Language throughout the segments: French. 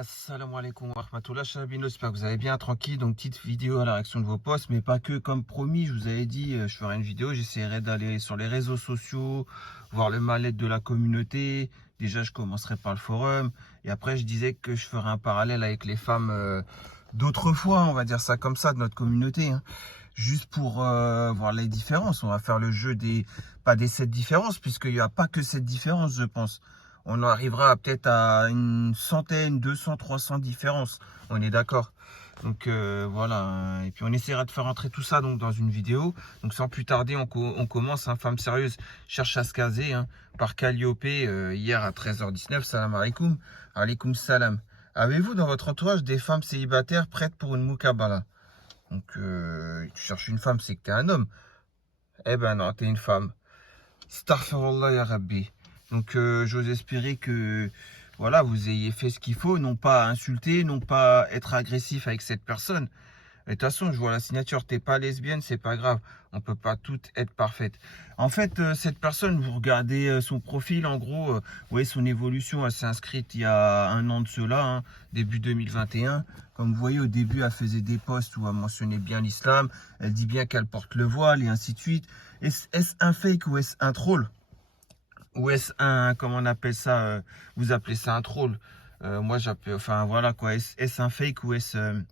Assalamu alaikum wa rahmatullah, Chabino, j'espère que vous allez bien, tranquille. Donc petite vidéo à la réaction de vos posts, mais pas que, comme promis, je vous avais dit, je ferai une vidéo, j'essaierai d'aller sur les réseaux sociaux, voir le mal-être de la communauté. Déjà, je commencerai par le forum, et après, je disais que je ferai un parallèle avec les femmes d'autrefois, on va dire ça comme ça, de notre communauté, hein. Juste pour voir les différences. On va faire le jeu pas des 7 différences, puisqu'il n'y a pas que cette différence, je pense. On arrivera peut-être à une centaine, 200, 300 différences. On est d'accord. Donc voilà. Et puis on essaiera de faire entrer tout ça donc dans une vidéo. Donc sans plus tarder, on commence. Hein, femme sérieuse cherche à se caser, hein, par Calliope hier à 13h19. Salam alaikum. Alaikum salam. Avez-vous dans votre entourage des femmes célibataires prêtes pour une moukabala? Donc tu cherches une femme, c'est que tu es un homme. Eh ben non, tu es une femme. Astaghfirullah ya Rabbi. Donc j'ose espérer que voilà, vous ayez fait ce qu'il faut, non pas insulter, non pas être agressif avec cette personne. Et de toute façon, je vois la signature, t'es pas lesbienne, c'est pas grave. On peut pas toutes être parfaites. En fait, cette personne, vous regardez son profil, en gros, vous voyez son évolution, elle s'est inscrite il y a un an de cela, hein, début 2021. Comme vous voyez, au début, elle faisait des posts où elle mentionnait bien l'islam, elle dit bien qu'elle porte le voile et ainsi de suite. Est-ce un fake ou est-ce un troll? Ou est-ce un, comment on appelle ça, vous appelez ça un troll? Moi, j'appelle, enfin voilà quoi, est-ce un fake ou est-ce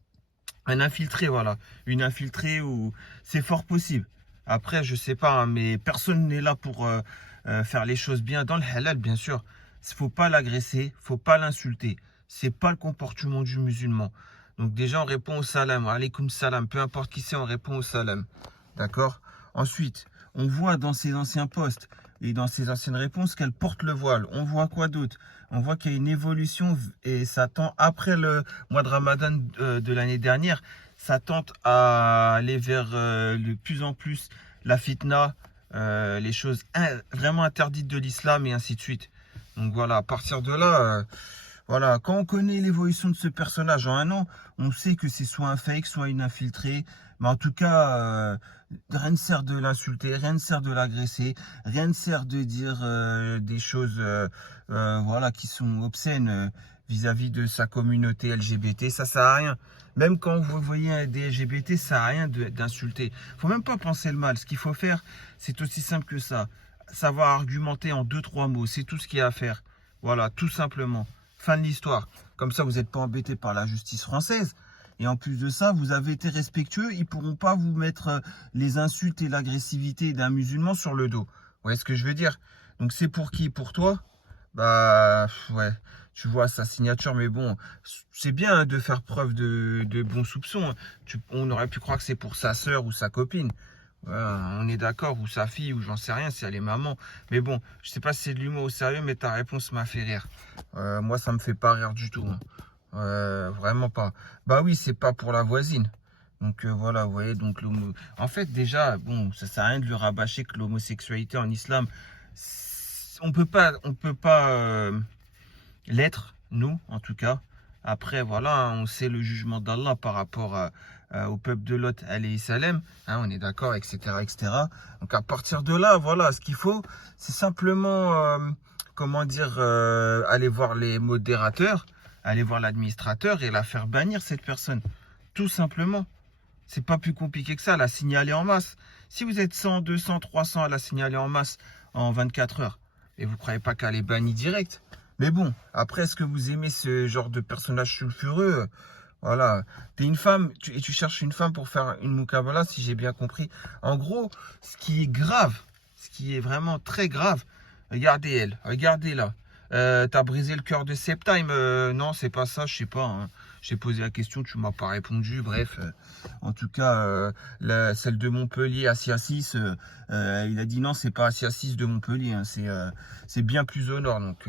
un infiltré, voilà. Une infiltrée ou c'est fort possible. Après, je sais pas, hein, mais personne n'est là pour faire les choses bien dans le halal, bien sûr. Il faut pas l'agresser, faut pas l'insulter. C'est pas le comportement du musulman. Donc déjà, on répond au salam, alaykoum salam. Peu importe qui c'est, on répond au salam. D'accord? Ensuite, on voit dans ses anciens posts et dans ses anciennes réponses qu'elle porte le voile. On voit quoi d'autre? On voit qu'il y a une évolution et ça tend, après le mois de Ramadan de l'année dernière, ça tente à aller vers de plus en plus la fitna, les choses vraiment interdites de l'islam et ainsi de suite. Donc voilà, à partir de là, voilà, quand on connaît l'évolution de ce personnage en un an, on sait que c'est soit un fake, soit une infiltrée. Mais en tout cas, rien ne sert de l'insulter, rien ne sert de l'agresser, rien ne sert de dire des choses voilà, qui sont obscènes vis-à-vis de sa communauté LGBT. Ça sert à rien. Même quand vous voyez des LGBT, ça sert à rien d'insulter. Faut même pas penser le mal. Ce qu'il faut faire, c'est aussi simple que ça. Savoir argumenter en 2-3 mots. C'est tout ce qu'il y a à faire. Voilà, tout simplement. Fin de l'histoire. Comme ça, vous n'êtes pas embêté par la justice française. Et en plus de ça, vous avez été respectueux. Ils ne pourront pas vous mettre les insultes et l'agressivité d'un musulman sur le dos. Vous voyez ce que je veux dire? Donc c'est pour qui? Pour toi? Bah ouais, tu vois sa signature, mais bon, c'est bien, hein, de faire preuve de bons soupçons, hein. On aurait pu croire que c'est pour sa sœur ou sa copine. On est d'accord, ou sa fille, ou j'en sais rien, si elle est maman. Mais bon, je sais pas si c'est de l'humour au sérieux, mais ta réponse m'a fait rire. Moi, ça me fait pas rire du tout, hein. Vraiment pas. Bah oui, c'est pas pour la voisine. Donc voilà, vous voyez, donc en fait, déjà, bon, ça sert à rien de lui rabâcher que l'homosexualité en islam, on peut pas l'être, nous, en tout cas. Après, voilà, hein, on sait le jugement d'Allah par rapport au peuple de Lot, alayhi salam, hein, on est d'accord, etc., etc. Donc à partir de là, voilà, ce qu'il faut, c'est simplement, comment dire, aller voir les modérateurs, aller voir l'administrateur et la faire bannir, cette personne. Tout simplement. C'est pas plus compliqué que ça, la signaler en masse. Si vous êtes 100, 200, 300 à la signaler en masse en 24 heures, et vous croyez pas qu'elle est bannie direct. Mais bon, après, est-ce que vous aimez ce genre de personnage sulfureux? Voilà. T'es une femme, et tu cherches une femme pour faire une moukabala, si j'ai bien compris. En gros, ce qui est grave, ce qui est vraiment très grave, regardez elle, regardez-la. T'as brisé le cœur de Septime? Non, c'est pas ça, je sais pas, hein. J'ai posé la question, tu m'as pas répondu. Bref, en tout cas, celle de Montpellier, Asia 6, il a dit non, c'est pas Asia 6 de Montpellier, hein, c'est bien plus au nord. Donc,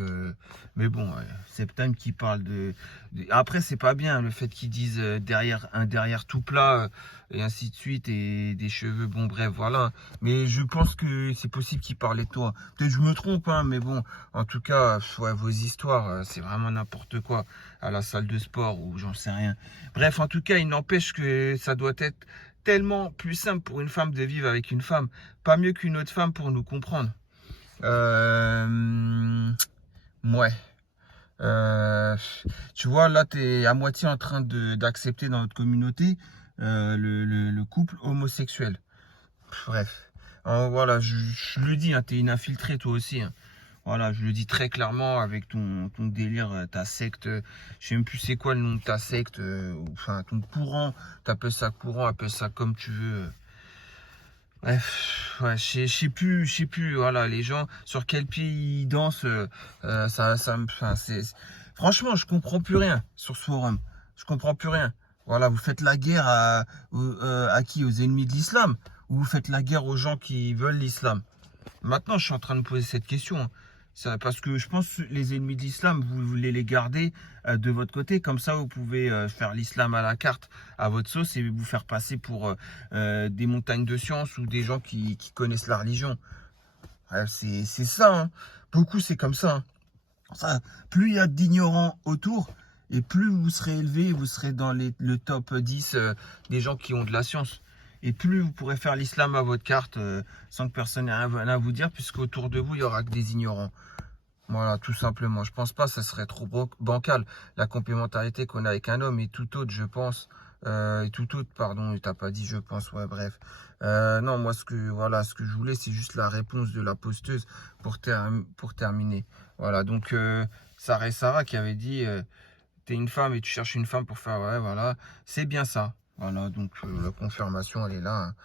mais bon, Septime qui parle Après, c'est pas bien le fait qu'ils disent derrière tout plat et ainsi de suite et des cheveux. Bon, bref, voilà. Mais je pense que c'est possible qu'il parlait de toi. Peut-être que je me trompe, hein, mais bon, en tout cas, ouais, vos histoires, c'est vraiment n'importe quoi à la salle de sport ou j'en sais rien. Bref, en tout cas, il n'empêche que ça doit être tellement plus simple pour une femme de vivre avec une femme. Pas mieux qu'une autre femme pour nous comprendre. Ouais. Tu vois, là, tu es à moitié en train d'accepter dans notre communauté le couple homosexuel. Bref. Voilà, je le dis, hein, tu es une infiltrée toi aussi. Hein. Voilà, je le dis très clairement avec ton délire, ta secte. Je sais même plus c'est quoi le nom de ta secte. Enfin, ton courant. T'appelles ça courant, appelle ça comme tu veux. Bref, ouais, je sais plus, voilà, les gens, sur quel pied ils dansent, enfin, franchement, je comprends plus rien sur ce forum. Je comprends plus rien. Voilà, vous faites la guerre à qui? Aux ennemis de l'islam? Ou vous faites la guerre aux gens qui veulent l'islam? Maintenant, je suis en train de poser cette question. Hein. Parce que je pense que les ennemis de l'islam, vous voulez les garder de votre côté. Comme ça, vous pouvez faire l'islam à la carte, à votre sauce, et vous faire passer pour des montagnes de science ou des gens qui connaissent la religion. Ouais, c'est ça. Hein. Beaucoup, c'est comme ça. Hein. Ça. Plus il y a d'ignorants autour, et plus vous serez élevé, vous serez dans le top 10 des gens qui ont de la science. Et plus vous pourrez faire l'islam à votre carte sans que personne n'ait rien à vous dire, puisqu'autour de vous, il n'y aura que des ignorants. Voilà, tout simplement. Je pense pas que ça serait trop bancal. La complémentarité qu'on a avec un homme et tout autre, je pense. Et tout autre, pardon, t'as pas dit je pense, ouais, bref. Non, moi, ce que je voulais, c'est juste la réponse de la posteuse pour terminer. Voilà, donc, Sarah et Sarah qui avait dit, t'es une femme et tu cherches une femme pour faire, ouais, voilà, c'est bien ça. Voilà, donc, la confirmation, elle est là. Hein.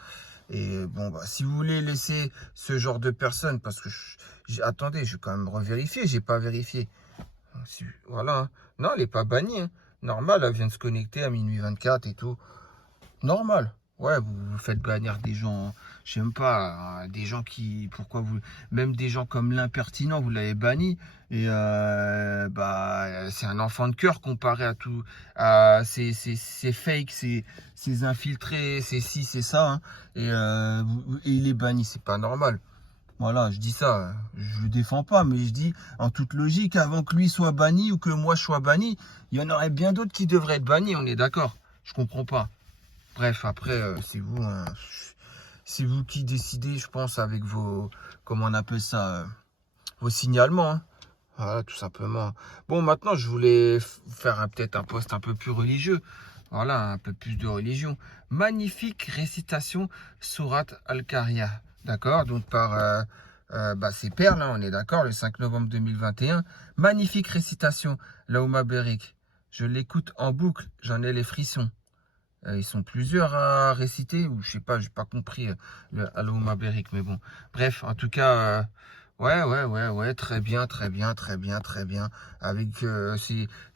Et bon, bah, si vous voulez laisser ce genre de personnes, parce que attendez, je vais quand même revérifier, j'ai pas vérifié. Voilà. Hein. Non, elle n'est pas bannie. Hein. Normal, elle vient de se connecter à minuit 24 et tout. Normal. Ouais, vous faites bannir des gens, je sais même pas, des gens qui, pourquoi vous, même des gens comme l'impertinent, vous l'avez banni, et bah, c'est un enfant de cœur comparé à tout, à ces fakes, ces infiltrés, c'est ci, c'est ça, hein, et il est banni, c'est pas normal. Voilà, je dis ça, je le défends pas, mais je dis en toute logique, avant que lui soit banni ou que moi je sois banni, il y en aurait bien d'autres qui devraient être bannis, on est d'accord. Je comprends pas. Bref, après, c'est vous, hein. C'est vous qui décidez, je pense, avec vos, comment on appelle ça, vos signalements. Hein. Voilà, tout simplement. Bon, maintenant, je voulais faire peut-être un post un peu plus religieux. Voilà, un peu plus de religion. Magnifique récitation Sourate Al-Qaria. D'accord, donc par c'est Perle, hein, on est d'accord, le 5 novembre 2021. Magnifique récitation, Laouma Berik. Je l'écoute en boucle, j'en ai les frissons. Ils sont plusieurs à réciter, ou je sais pas, j'ai pas compris le Alouma Berik, mais bon. Bref, en tout cas, ouais, très bien, très bien, très bien, très bien. Avec,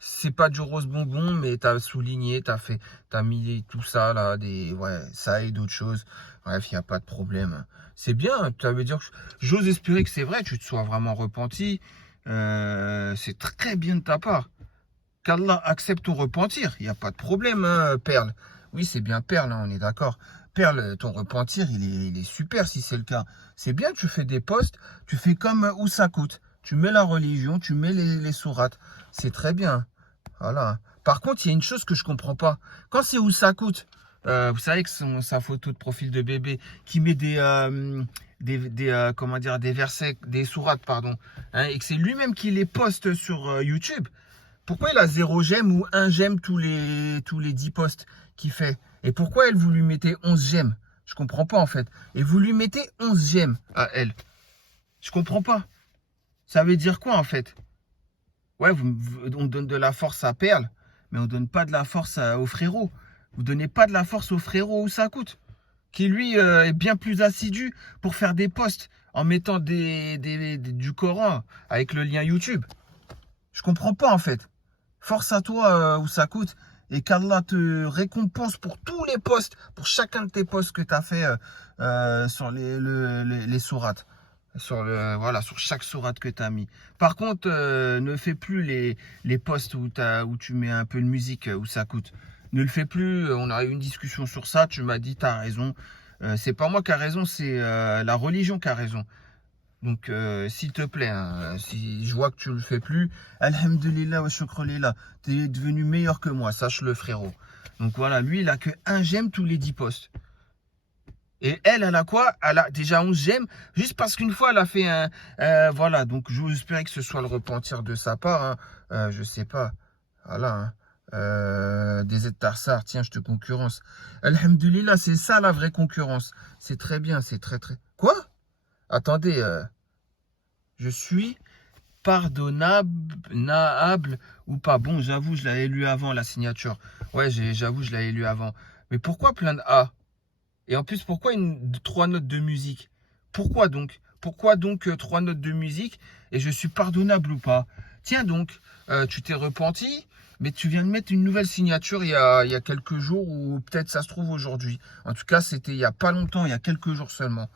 c'est pas du rose bonbon, mais t'as souligné, t'as mis tout ça là, ouais, ça et d'autres choses. Bref, il n'y a pas de problème. C'est bien, ça veut dire que j'ose espérer que c'est vrai, tu te sois vraiment repenti. C'est très bien de ta part. Qu'Allah accepte ton repentir, il n'y a pas de problème, hein, Perle. Oui, c'est bien Perle, hein, on est d'accord. Perle, ton repentir, il est super si c'est le cas. C'est bien, tu fais des posts, tu fais comme où ça coûte. Tu mets la religion, tu mets les sourates. C'est très bien. Voilà. Par contre, il y a une chose que je comprends pas. Quand c'est où ça coûte, vous savez que sa photo de profil de bébé, qui met comment dire, des versets, des sourates, pardon, hein, et que c'est lui-même qui les poste sur YouTube. Pourquoi il a 0 j'aime ou 1 j'aime tous les 10 posts qu'il fait? Et pourquoi elle, vous lui mettez 11 j'aime? Je comprends pas en fait. Et vous lui mettez 11 j'aime à elle. Je comprends pas. Ça veut dire quoi en fait? Ouais, on donne de la force à Perle, mais on donne pas de la force au frérot. Vous donnez pas de la force au frérot où ça coûte. Qui lui est bien plus assidu pour faire des posts en mettant du Coran avec le lien YouTube. Je comprends pas en fait. Force à toi où ça coûte et qu'Allah te récompense pour tous les posts, pour chacun de tes posts que tu as fait sur les sourates. Voilà, sur chaque sourate que tu as mis. Par contre, ne fais plus les posts où tu mets un peu de musique où ça coûte. Ne le fais plus. On a eu une discussion sur ça. Tu m'as dit, tu as raison. C'est pas moi qui a raison, c'est la religion qui a raison. Donc, s'il te plaît, hein, si je vois que tu le fais plus, alhamdulillah wa shukrillah, t'es devenu meilleur que moi, sache-le frérot. Donc voilà, lui, il a que 1 j'aime tous les 10 posts. Et elle a quoi? Elle a déjà 11 j'aime, juste parce qu'une fois, elle a fait voilà, donc j'espère que ce soit le repentir de sa part, hein, je sais pas. Voilà, hein. Des Tarsar, tiens, je te concurrence. Alhamdulillah, c'est ça la vraie concurrence. C'est très bien, c'est très très. Quoi? Attendez, je suis pardonnable, naable ou pas? Bon, j'avoue, je l'avais lu avant la signature. Ouais, j'avoue, je l'avais lu avant. Mais pourquoi plein de A? Et en plus, pourquoi trois notes de musique? Pourquoi donc? Pourquoi donc trois notes de musique et je suis pardonnable ou pas? Tiens donc, tu t'es repenti, mais tu viens de mettre une nouvelle signature il y a quelques jours ou peut-être ça se trouve aujourd'hui. En tout cas, c'était il y a pas longtemps, il y a quelques jours seulement.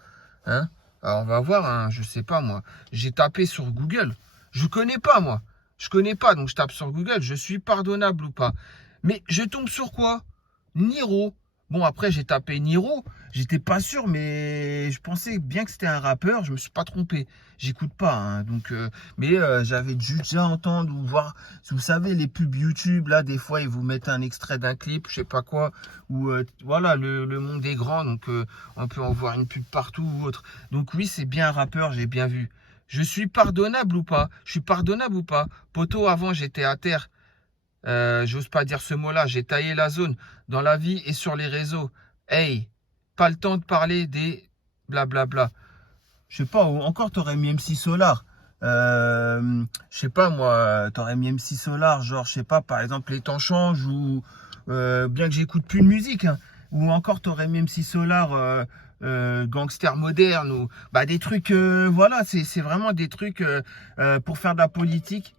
Hein? Alors on va voir, hein, je sais pas moi. J'ai tapé sur Google. Je connais pas moi. Je connais pas, donc je tape sur Google. Je suis pardonnable ou pas? Mais je tombe sur quoi? Niro. Bon, après, j'ai tapé Niro. J'étais pas sûr, mais je pensais bien que c'était un rappeur. Je me suis pas trompé. J'écoute pas, hein, donc, mais j'avais dû déjà entendre ou voir. Vous savez, les pubs YouTube, là, des fois, ils vous mettent un extrait d'un clip, je sais pas quoi. Ou voilà, le monde est grand, donc on peut en voir une pub partout ou autre. Donc oui, c'est bien un rappeur, j'ai bien vu. Je suis pardonnable ou pas? Je suis pardonnable ou pas? Poto, avant, j'étais à terre. J'ose pas dire ce mot-là, j'ai taillé la zone dans la vie et sur les réseaux. Hey, pas le temps de parler des blablabla. Je sais pas, ou encore t'aurais mis MC Solar. Je sais pas moi, t'aurais mis MC Solar, genre je sais pas, par exemple les temps changent ou bien que j'écoute plus de musique, hein, ou encore t'aurais mis MC Solar, gangster moderne ou bah des trucs, voilà, c'est vraiment des trucs pour faire de la politique.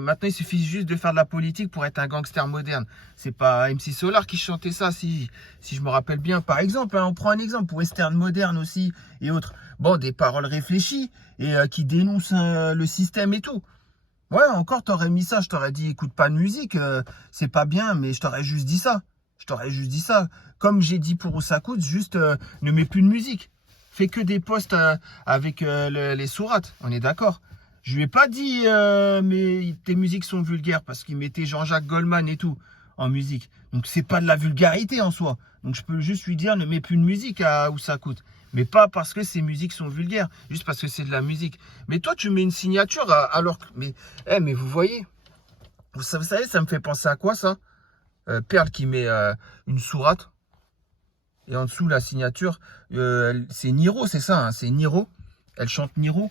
Maintenant, il suffit juste de faire de la politique pour être un gangster moderne. C'est pas MC Solar qui chantait ça, si je me rappelle bien. Par exemple, hein, on prend un exemple pour western moderne aussi et autres. Bon, des paroles réfléchies et qui dénoncent le système et tout. Ouais, encore, t'aurais mis ça. Je t'aurais dit, écoute pas de musique, c'est pas bien, mais je t'aurais juste dit ça. Je t'aurais juste dit ça. Comme j'ai dit pour Osakout, juste ne mets plus de musique. Fais que des posts avec les sourates. On est d'accord. Je lui ai pas dit, mais tes musiques sont vulgaires parce qu'il mettait Jean-Jacques Goldman et tout en musique. Donc c'est pas de la vulgarité en soi. Donc je peux juste lui dire, ne mets plus de musique à Osakout. Mais pas parce que ces musiques sont vulgaires, juste parce que c'est de la musique. Mais toi, tu mets une signature alors que... mais vous voyez, vous savez, ça me fait penser à quoi ça? Perle qui met une sourate. Et en dessous, la signature, c'est Niro, c'est ça, hein, c'est Niro. Elle chante Niro.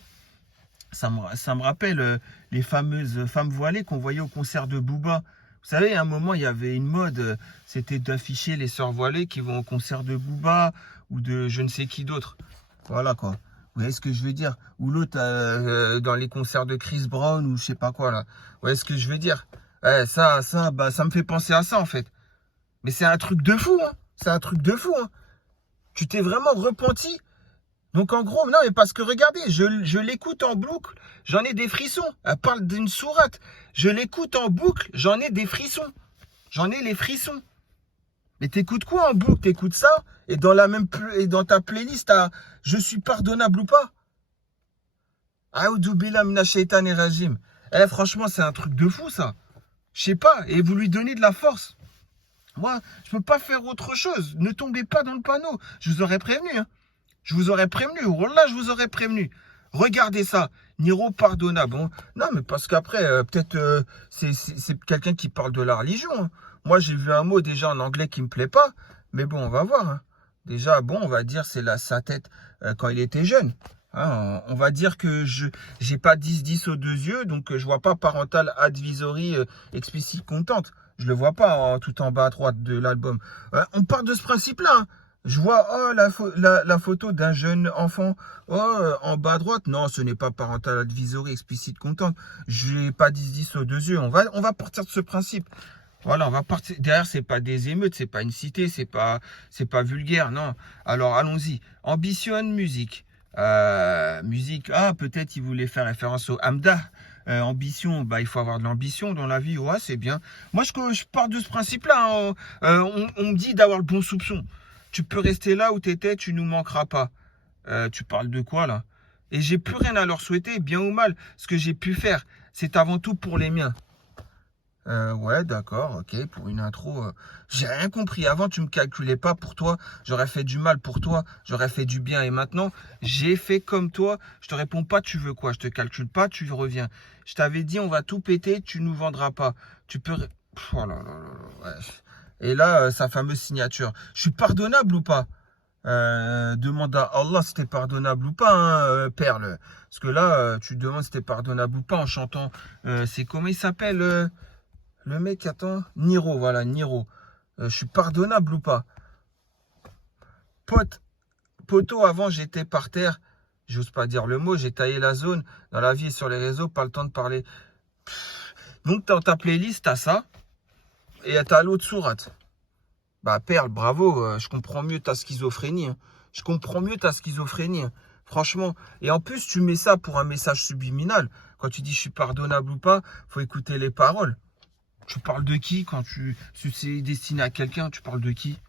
Ça me rappelle les fameuses femmes voilées qu'on voyait au concert de Booba. Vous savez, à un moment, il y avait une mode, c'était d'afficher les sœurs voilées qui vont au concert de Booba ou de je ne sais qui d'autre. Voilà quoi. Vous voyez ce que je veux dire? Ou l'autre dans les concerts de Chris Brown ou je sais pas quoi là. Vous voyez ce que je veux dire? Bah, ça me fait penser à ça en fait. Mais c'est un truc de fou, hein. C'est un truc de fou, hein. Tu t'es vraiment repenti? Donc en gros, non, mais parce que regardez, je l'écoute en boucle, j'en ai des frissons. Elle parle d'une sourate. Je l'écoute en boucle, j'en ai des frissons. J'en ai les frissons. Mais t'écoutes quoi en boucle? T'écoutes ça et dans ta playlist, je suis pardonnable ou pas? Aoudou billah minash shaitani rajim. Eh, franchement, c'est un truc de fou ça. Je sais pas, et vous lui donnez de la force. Moi, je peux pas faire autre chose. Ne tombez pas dans le panneau. Je vous aurais prévenu, hein. Je vous aurais prévenu. Wallah, je vous aurais prévenu. Regardez ça. Niro pardonnable. Bon, non, mais parce qu'après, peut-être c'est quelqu'un qui parle de la religion, hein. Moi, j'ai vu un mot déjà en anglais qui me plaît pas. Mais bon, on va voir, hein. Déjà, bon, on va dire c'est sa tête quand il était jeune. Hein, on va dire que je n'ai pas 10-10 aux deux yeux, donc je vois pas parental advisory explicit content. Je le vois pas tout en bas à droite de l'album. On part de ce principe-là, hein. Je vois la photo d'un jeune enfant en bas à droite. Non, ce n'est pas parental advisory explicit content. Je n'ai pas 10-10 aux deux yeux. On va partir de ce principe. Voilà, on va partir. Derrière, c'est pas des émeutes, c'est pas une cité, c'est pas vulgaire, non. Alors allons-y. Ambitionne musique. Musique, peut-être il voulait faire référence au Hamda. Ambition, bah il faut avoir de l'ambition dans la vie, ouais, c'est bien. Moi, je pars de ce principe-là, hein. On me dit d'avoir le bon soupçon. Tu peux rester là où tu étais, tu nous manqueras pas. Tu parles de quoi là? Et j'ai plus rien à leur souhaiter, bien ou mal. Ce que j'ai pu faire, c'est avant tout pour les miens. Ouais, d'accord, ok, pour une intro, j'ai rien compris. Avant, tu me calculais pas pour toi, j'aurais fait du mal pour toi, j'aurais fait du bien. Et maintenant, j'ai fait comme toi, je te réponds pas, tu veux quoi? Je te calcule pas, tu reviens. Je t'avais dit, on va tout péter, tu nous vendras pas. Tu peux. Oh là là là là, ouais. Et là, sa fameuse signature. Je suis pardonnable ou pas? Demande à Allah si t'es pardonnable ou pas, hein, Perle. Parce que là, tu demandes si t'es pardonnable ou pas en chantant. C'est comment il s'appelle? Le mec, attends, Niro, voilà, Niro. Je suis pardonnable ou pas? Poteau, avant, j'étais par terre. J'ose pas dire le mot, j'ai taillé la zone. Dans la vie et sur les réseaux, pas le temps de parler. Donc, dans ta playlist, t'as ça. Et t'as l'autre sourate. Bah, Perle, bravo. Je comprends mieux ta schizophrénie, hein. Je comprends mieux ta schizophrénie, hein. Franchement. Et en plus, tu mets ça pour un message subliminal. Quand tu dis je suis pardonnable ou pas, faut écouter les paroles. Tu parles de qui quand si c'est destiné à quelqu'un, tu parles de qui?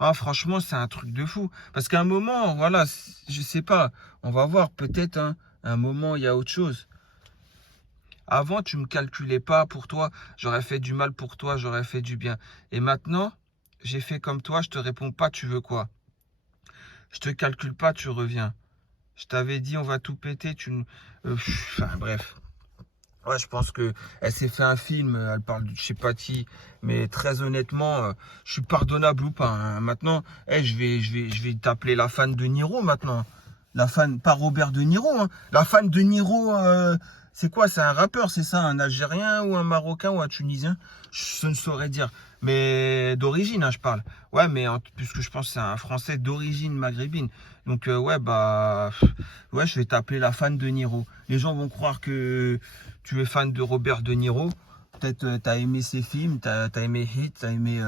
Ah, franchement, c'est un truc de fou. Parce qu'à un moment, voilà, je sais pas, on va voir, peut-être, hein, à un moment, il y a autre chose. Avant, tu me calculais pas pour toi, j'aurais fait du mal pour toi, j'aurais fait du bien. Et maintenant, j'ai fait comme toi, je te réponds pas, tu veux quoi? Je te calcule pas, tu reviens. Je t'avais dit, on va tout péter, enfin, bref. Ouais, je pense que elle s'est fait un film, elle parle de je sais pas qui, mais très honnêtement, je suis pardonnable ou pas, hein. Maintenant, je vais t'appeler la fan de Niro maintenant. La fan, pas Robert De Niro, hein. La fan de Niro, c'est quoi? C'est un rappeur, c'est ça? Un Algérien ou un Marocain ou un Tunisien? Je ne saurais dire. Mais d'origine, hein, je parle. Ouais, mais puisque je pense que c'est un Français d'origine maghrébine. Donc, ouais, bah, ouais, je vais t'appeler la fan de Niro. Les gens vont croire que tu es fan de Robert De Niro. Peut-être tu as aimé ses films, tu as aimé Hit, tu as aimé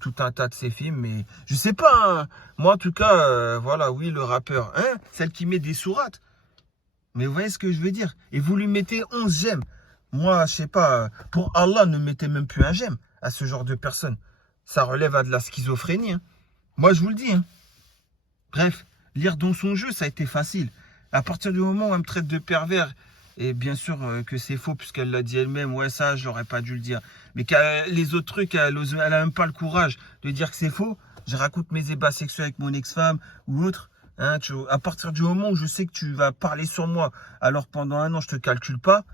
tout un tas de ses films, mais je sais pas, hein. Moi, en tout cas, voilà, oui, le rappeur, hein, celle qui met des sourates. Mais vous voyez ce que je veux dire? Et vous lui mettez 11 j'aime. Moi, je sais pas, pour Allah, ne mettez même plus un j'aime à ce genre de personnes. Ça relève à de la schizophrénie, hein. Moi, je vous le dis, hein. Bref, lire dans son jeu, ça a été facile. À partir du moment où elle me traite de pervers, et bien sûr que c'est faux, puisqu'elle l'a dit elle-même, ouais, ça, j'aurais pas dû le dire. Mais les autres trucs, elle a même pas le courage de dire que c'est faux. Je raconte mes ébats sexuels avec mon ex-femme ou autre. Hein, à partir du moment où je sais que tu vas parler sur moi, alors pendant un an, je te calcule pas,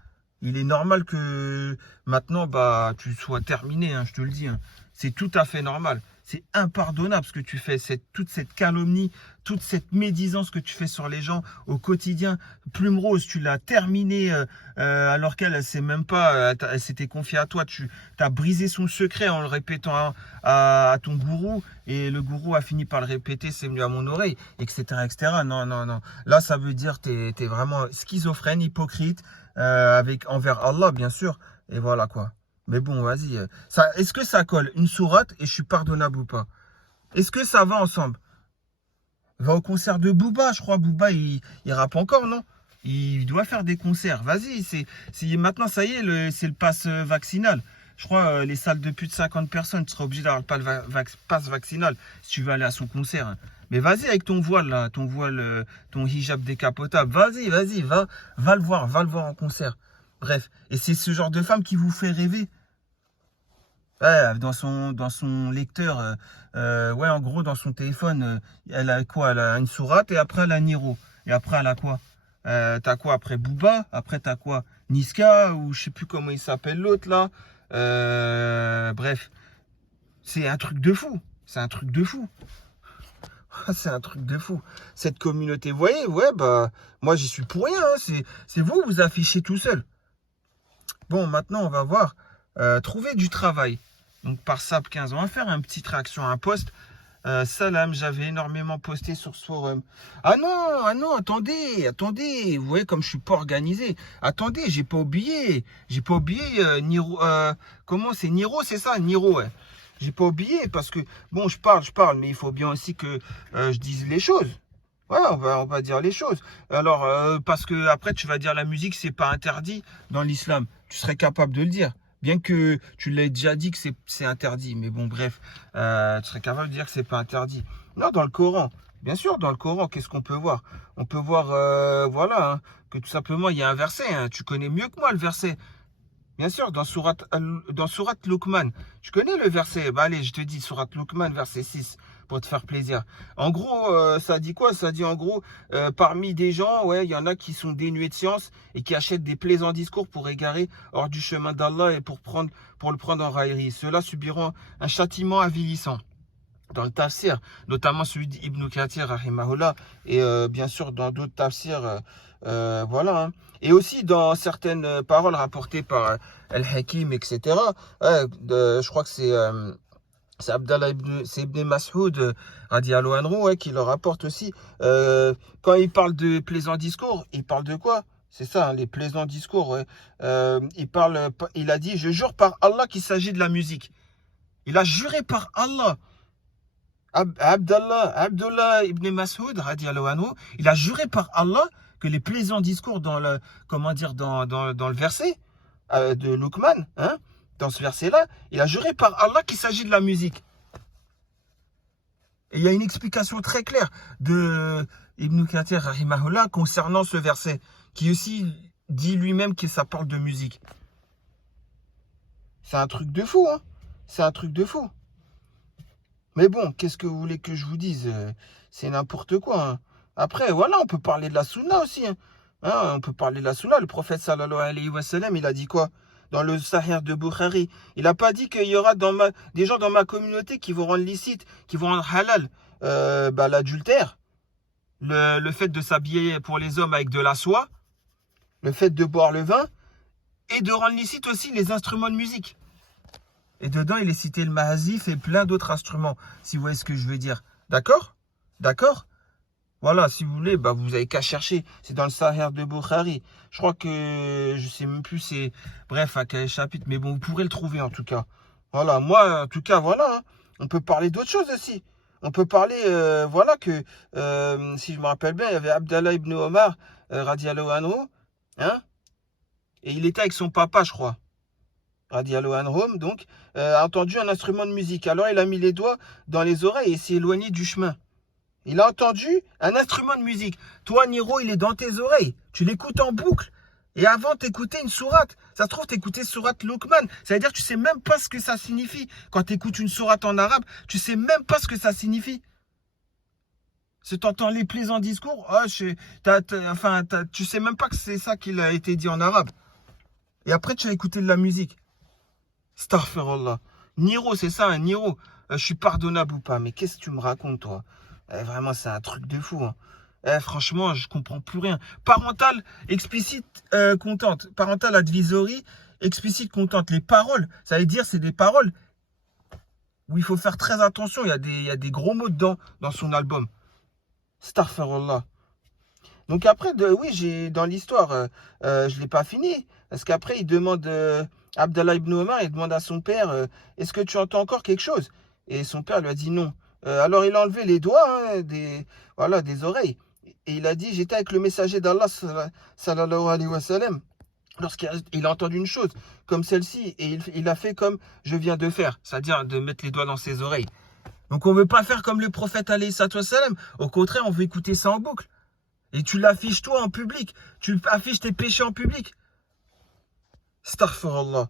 il est normal que maintenant, bah, tu sois terminé, hein, je te le dis, hein. C'est tout à fait normal. C'est impardonnable ce que tu fais, toute cette calomnie, toute cette médisance que tu fais sur les gens au quotidien. Plume Rose, tu l'as terminée alors qu'elle, elle s'est même pas, elle s'était confiée à toi. Tu as brisé son secret en le répétant à ton gourou et le gourou a fini par le répéter, c'est venu à mon oreille, etc., etc. Non, non, non. Là, ça veut dire que tu es vraiment schizophrène, hypocrite, envers Allah, bien sûr. Et voilà quoi. Mais bon, vas-y. Est-ce que ça colle? Une sourate et je suis pardonnable ou pas? Est-ce que ça va ensemble? Va au concert de Booba, je crois. Booba, il rappe encore, non? Il doit faire des concerts. Vas-y, maintenant, ça y est, c'est le pass vaccinal. Je crois les salles de plus de 50 personnes, tu seras obligé d'avoir le pass vaccinal si tu veux aller à son concert, hein. Mais vas-y avec ton voile, là, ton voile, ton hijab décapotable. Vas-y, va le voir en concert. Bref, et c'est ce genre de femme qui vous fait rêver. Ouais, dans son lecteur, ouais, en gros, dans son téléphone, elle a quoi? Elle a une sourate et après elle a Niro. Et après, elle a quoi? T'as quoi après Booba? Après, t'as quoi? Niska, ou je sais plus comment il s'appelle l'autre là. Bref, c'est un truc de fou. C'est un truc de fou. C'est un truc de fou. Cette communauté, vous voyez, ouais, bah, moi j'y suis pour rien, hein. C'est vous affichez tout seul. Bon, maintenant, on va voir. Trouver du travail. Donc, par SAP 15, on va faire une petite réaction à un post. Salam, j'avais énormément posté sur ce forum. Ah non, attendez. Vous voyez comme je suis pas organisé. Attendez, j'ai pas oublié. Niro. Comment c'est Niro, c'est ça? Niro, ouais. J'ai pas oublié parce que, bon, je parle, mais il faut bien aussi que je dise les choses. Ouais, on va dire les choses. Alors, parce que après, tu vas dire la musique, c'est pas interdit dans l'islam. Tu serais capable de le dire. Bien que tu l'aies déjà dit que c'est interdit. Mais bon, bref, tu serais capable de dire que c'est pas interdit. Non, dans le Coran. Bien sûr, dans le Coran, qu'est-ce qu'on peut voir? On peut voir, voilà, hein, que tout simplement, il y a un verset, hein. Tu connais mieux que moi le verset. Bien sûr, dans Surat Luqman, tu connais le verset, bah allez, je te dis Surat Luqman, verset 6, pour te faire plaisir. En gros, ça dit quoi? Ça dit en gros, parmi des gens, ouais, il y en a qui sont dénués de science et qui achètent des plaisants discours pour égarer hors du chemin d'Allah et pour le prendre en raillerie. Ceux-là subiront un châtiment avilissant. Dans le tafsir, notamment celui d'Ibn Kathir, rahimahullah, et bien sûr dans d'autres tafsirs, voilà. Hein. Et aussi dans certaines paroles rapportées par Al-Hakim, etc. Ouais, je crois que c'est c'est Ibn Mas'ud, radiallahu anhu, ouais, qui le rapporte aussi. Quand il parle de plaisants discours, il parle de quoi? C'est ça, hein, les plaisants discours. Ouais. Il a dit, je jure par Allah qu'il s'agit de la musique. Il a juré par Allah. Abdullah ibn Mas'ud, radiallahu anhu, il a juré par Allah que les plaisants discours dans le, comment dire, dans le verset de Luqman, hein, dans ce verset-là, il a juré par Allah qu'il s'agit de la musique. Et il y a une explication très claire de Ibn Kathir, rahimahullah, concernant ce verset, qui aussi dit lui-même que ça parle de musique. C'est un truc de fou, hein. C'est un truc de fou. Mais bon, qu'est-ce que vous voulez que je vous dise? C'est n'importe quoi. Hein. Après, voilà, on peut parler de la sunna aussi. Hein. Hein, on peut parler de la sunna. Le prophète sallallahu alayhi wa sallam, il a dit quoi? Dans le Sahih de Bukhari. Il n'a pas dit qu'il y aura des gens dans ma communauté qui vont rendre licite, qui vont rendre halal l'adultère, le fait de s'habiller pour les hommes avec de la soie, le fait de boire le vin, et de rendre licite aussi les instruments de musique. Et dedans, il est cité le mahazif et plein d'autres instruments, si vous voyez ce que je veux dire. D'accord? D'accord? Voilà, si vous voulez, bah, vous avez qu'à chercher. C'est dans le Sahih de Bukhari. Je crois que, je sais même plus, c'est, bref, à quel chapitre, mais bon, vous pourrez le trouver en tout cas. Voilà, moi, en tout cas, voilà. Hein. On peut parler d'autres choses aussi. On peut parler, voilà, que, si je me rappelle bien, il y avait Abdallah ibn Omar, radiallahu anhu, hein, et il était avec son papa, je crois. Radiallahu anhum, donc, a entendu un instrument de musique. Alors il a mis les doigts dans les oreilles et s'est éloigné du chemin. Il a entendu un instrument de musique. Toi, Niro, il est dans tes oreilles. Tu l'écoutes en boucle. Et avant, t'écoutais une sourate. Ça se trouve, t'écoutais sourate Luqman. Ça veut dire que tu sais même pas ce que ça signifie. Quand t'écoutes une sourate en arabe, tu sais même pas ce que ça signifie. Si t'entends les plaisants discours, oh, tu sais même pas que c'est ça qu'il a été dit en arabe. Et après, tu as écouté de la musique. Astaghfirullah. Niro, c'est ça, hein, Niro. Je suis pardonnable ou pas, mais qu'est-ce que tu me racontes, toi? Vraiment, c'est un truc de fou. Hein. Franchement, je comprends plus rien. Parental, explicite, contente. Parental advisory, explicite, contente. Les paroles, ça veut dire, c'est des paroles où il faut faire très attention. Il y a des gros mots dedans, dans son album. Astaghfirullah. Donc après, oui, dans l'histoire, je l'ai pas fini. Parce qu'après, il demande, Abdallah ibn Omar, il demande à son père, est-ce que tu entends encore quelque chose? Et son père lui a dit non. Alors il a enlevé les doigts des oreilles. Et il a dit, j'étais avec le messager d'Allah, sallallahu alayhi wa sallam, lorsqu'il a entendu une chose comme celle-ci, et il a fait comme je viens de faire, c'est-à-dire de mettre les doigts dans ses oreilles. Donc on ne veut pas faire comme le prophète alayhi sallam. Au contraire, on veut écouter ça en boucle. Et tu l'affiches toi en public. Tu affiches tes péchés en public. Astaghfirullah.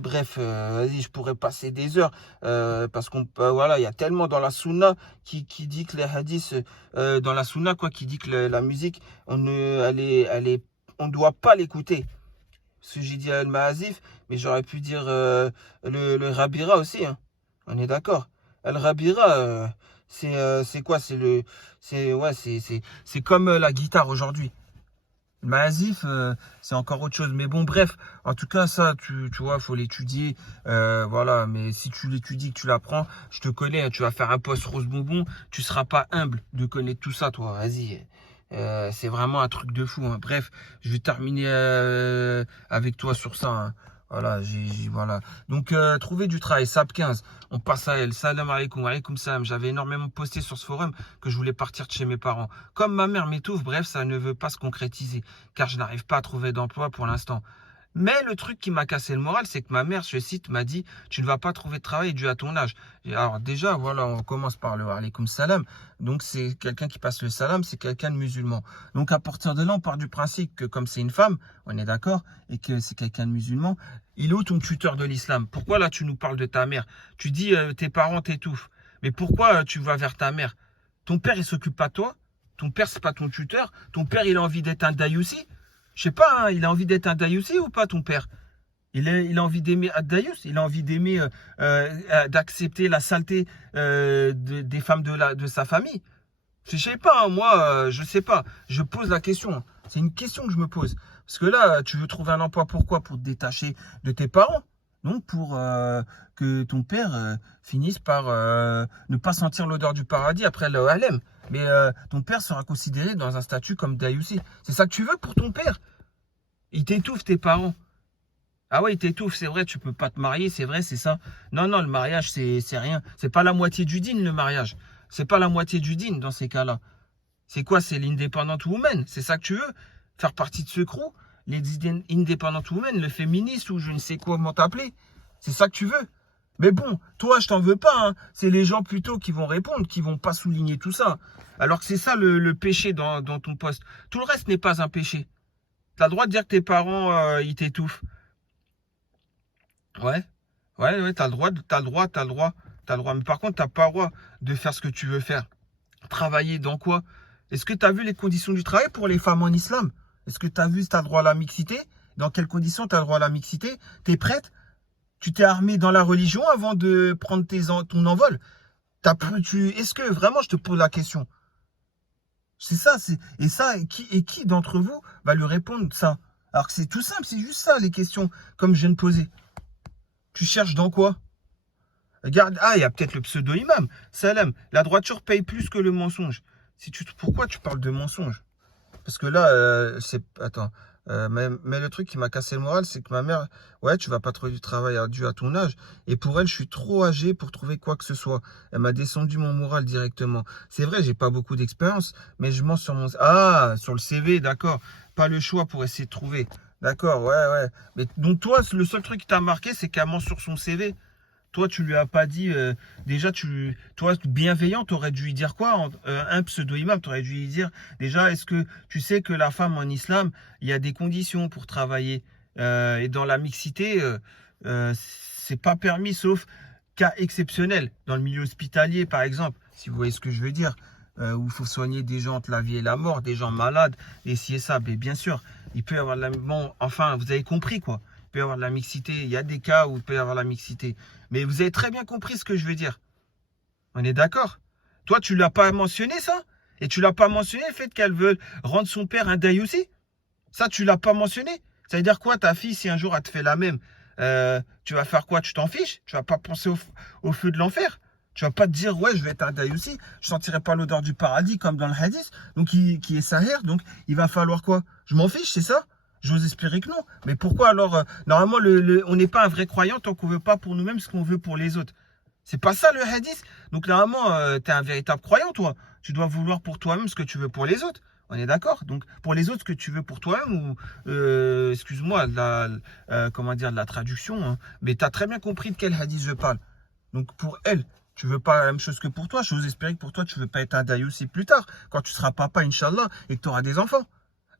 Bref, vas-y, je pourrais passer des heures parce qu'on voilà, il y a tellement dans la sunna qui dit que les hadiths dans la sunna quoi, qui dit que la musique on doit pas l'écouter. Ce que j'ai dit al mahazif, mais j'aurais pu dire le rabira aussi. Hein. On est d'accord. Al rabira, c'est quoi? C'est comme la guitare aujourd'hui. Le mahazif, c'est encore autre chose. Mais bon, bref, en tout cas, ça, tu vois, faut l'étudier. Voilà, mais si tu l'étudies, que tu l'apprends, je te connais, hein, tu vas faire un post rose bonbon, tu seras pas humble de connaître tout ça, toi. Vas-y. C'est vraiment un truc de fou. Hein. Bref, je vais terminer avec toi sur ça. Hein. Voilà, voilà. Donc, trouver du travail, SAP 15. On passe à elle. Salam alaikum, alaikum salam. J'avais énormément posté sur ce forum que je voulais partir de chez mes parents. Comme ma mère m'étouffe, bref, ça ne veut pas se concrétiser, car je n'arrive pas à trouver d'emploi pour l'instant. Mais le truc qui m'a cassé le moral, c'est que ma mère, je cite, m'a dit, tu ne vas pas trouver de travail dû à ton âge. Alors déjà, voilà, on commence par le alaykoum salam. Donc c'est quelqu'un qui passe le salam, c'est quelqu'un de musulman. Donc à partir de là, on part du principe que comme c'est une femme, on est d'accord, et que c'est quelqu'un de musulman, il est où ton tuteur de l'islam? Pourquoi là tu nous parles de ta mère? Tu dis tes parents t'étouffent. Mais pourquoi tu vas vers ta mère? Ton père, il s'occupe pas de toi? Ton père, c'est pas ton tuteur? Ton père, il a envie d'être un dayoussi? Je sais pas, hein, il a envie d'être un dayoussi ou pas, ton père? Il a envie d'aimer Ad-Dayous, il a envie d'aimer, d'accepter la saleté des femmes de sa famille. Je sais pas, hein, moi, je sais pas. Je pose la question. C'est une question que je me pose. Parce que là, tu veux trouver un emploi, pourquoi? Pour te détacher de tes parents. Donc, pour que ton père finisse par ne pas sentir l'odeur du paradis après le halem. Mais ton père sera considéré dans un statut comme Dayoussi. C'est ça que tu veux pour ton père? Il t'étouffe, tes parents. Ah ouais, il t'étouffe, c'est vrai, tu peux pas te marier, c'est vrai, c'est ça. Non, non, le mariage, c'est rien. C'est pas la moitié du dîne, le mariage. C'est pas la moitié du dîne dans ces cas-là. C'est quoi? C'est l'independent woman. C'est ça que tu veux? Faire partie de ce crew? Les independent women, le féministe ou je ne sais quoi comment t'appeler. C'est ça que tu veux? Mais bon, toi, je t'en veux pas, hein. C'est les gens plutôt qui vont répondre, qui vont pas souligner tout ça. Alors que c'est ça le péché dans ton poste. Tout le reste n'est pas un péché. T'as le droit de dire que tes parents, ils t'étouffent. Ouais, ouais, t'as le droit, t'as le droit, t'as le droit, t'as le droit. Mais par contre, t'as pas le droit de faire ce que tu veux faire. Travailler dans quoi? Est-ce que tu as vu les conditions du travail pour les femmes en islam? Est-ce que tu as vu si tu as le droit à la mixité? Dans quelles conditions tu as le droit à la mixité? Tu es prête? Tu t'es armé dans la religion avant de prendre ton envol? Est-ce que vraiment, je te pose la question? C'est ça, et qui d'entre vous va lui répondre ça? Alors que c'est tout simple, c'est juste ça les questions comme je viens de poser. Tu cherches dans quoi? Regarde, il y a peut-être le pseudo-imam. Salam, la droiture paye plus que le mensonge. Pourquoi tu parles de mensonge? Parce que là, Attends. Mais le truc qui m'a cassé le moral, c'est que ma mère, ouais, tu vas pas trouver du travail dû à ton âge. Et pour elle, je suis trop âgé pour trouver quoi que ce soit. Elle m'a descendu mon moral directement. C'est vrai, j'ai pas beaucoup d'expérience, mais je mens sur mon... Ah, sur le CV, d'accord. Pas le choix pour essayer de trouver. D'accord, ouais, ouais. Mais donc toi, le seul truc qui t'a marqué, c'est qu'elle ment sur son CV. Toi, tu lui as pas dit. Déjà, toi, bienveillant, tu aurais dû lui dire quoi? Un pseudo-imam, tu aurais dû lui dire. Déjà, est-ce que tu sais que la femme en islam, il y a des conditions pour travailler. Et dans la mixité, c'est pas permis sauf cas exceptionnel. Dans le milieu hospitalier, par exemple, si vous voyez ce que je veux dire. Où il faut soigner des gens entre la vie et la mort, des gens malades, et ci et ça. Mais bien sûr, il peut y avoir de la. Bon, enfin, vous avez compris quoi. Il peut y avoir de la mixité. Il y a des cas où il peut y avoir de la mixité. Mais vous avez très bien compris ce que je veux dire. On est d'accord? Toi, tu l'as pas mentionné ça? Et tu l'as pas mentionné le fait qu'elle veut rendre son père un deuil aussi? Ça, tu l'as pas mentionné? Ça veut dire quoi, ta fille, si un jour elle te fait la même, tu vas faire quoi? Tu t'en fiches? Tu vas pas penser au feu de l'enfer? Tu vas pas te dire, ouais, je vais être un deuil aussi. Je sentirai pas l'odeur du paradis comme dans le hadith, donc qui est sahir, donc il va falloir quoi? Je m'en fiche, c'est ça? J'ose espérer que non. Mais pourquoi alors normalement, on n'est pas un vrai croyant tant qu'on veut pas pour nous-mêmes ce qu'on veut pour les autres. C'est pas ça le hadith. Donc normalement, tu es un véritable croyant, toi. Tu dois vouloir pour toi-même ce que tu veux pour les autres. On est d'accord? Donc pour les autres, ce que tu veux pour toi-même, ou excuse-moi, comment dire, de la traduction, hein, mais tu as très bien compris de quel hadith je parle. Donc pour elle, tu veux pas la même chose que pour toi. J'ose espérer que pour toi, tu veux pas être un daï aussi plus tard, quand tu seras papa, Inch'Allah, et que tu auras des enfants.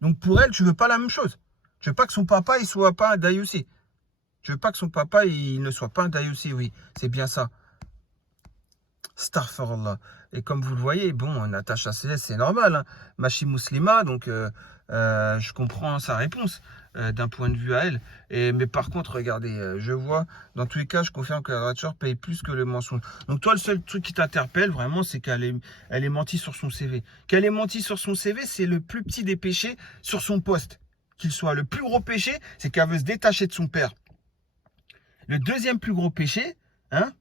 Donc pour elle, tu veux pas la même chose. Tu veux pas que son papa, il soit pas un daï aussi. Tu veux pas que son papa, il ne soit pas un daï aussi, oui. C'est bien ça. Astaghfirullah. Et comme vous le voyez, bon, Natacha Céleste, c'est normal. Hein. Machi Muslima, donc je comprends sa réponse d'un point de vue à elle. Mais par contre, regardez, je vois, dans tous les cas, je confirme que la droiture paye plus que le mensonge. Donc toi, le seul truc qui t'interpelle vraiment, c'est qu'elle est menti sur son CV. Qu'elle est menti sur son CV, c'est le plus petit des péchés sur son poste. Qu'il soit. Le plus gros péché, c'est qu'elle veut se détacher de son père. Le deuxième plus gros péché, hein,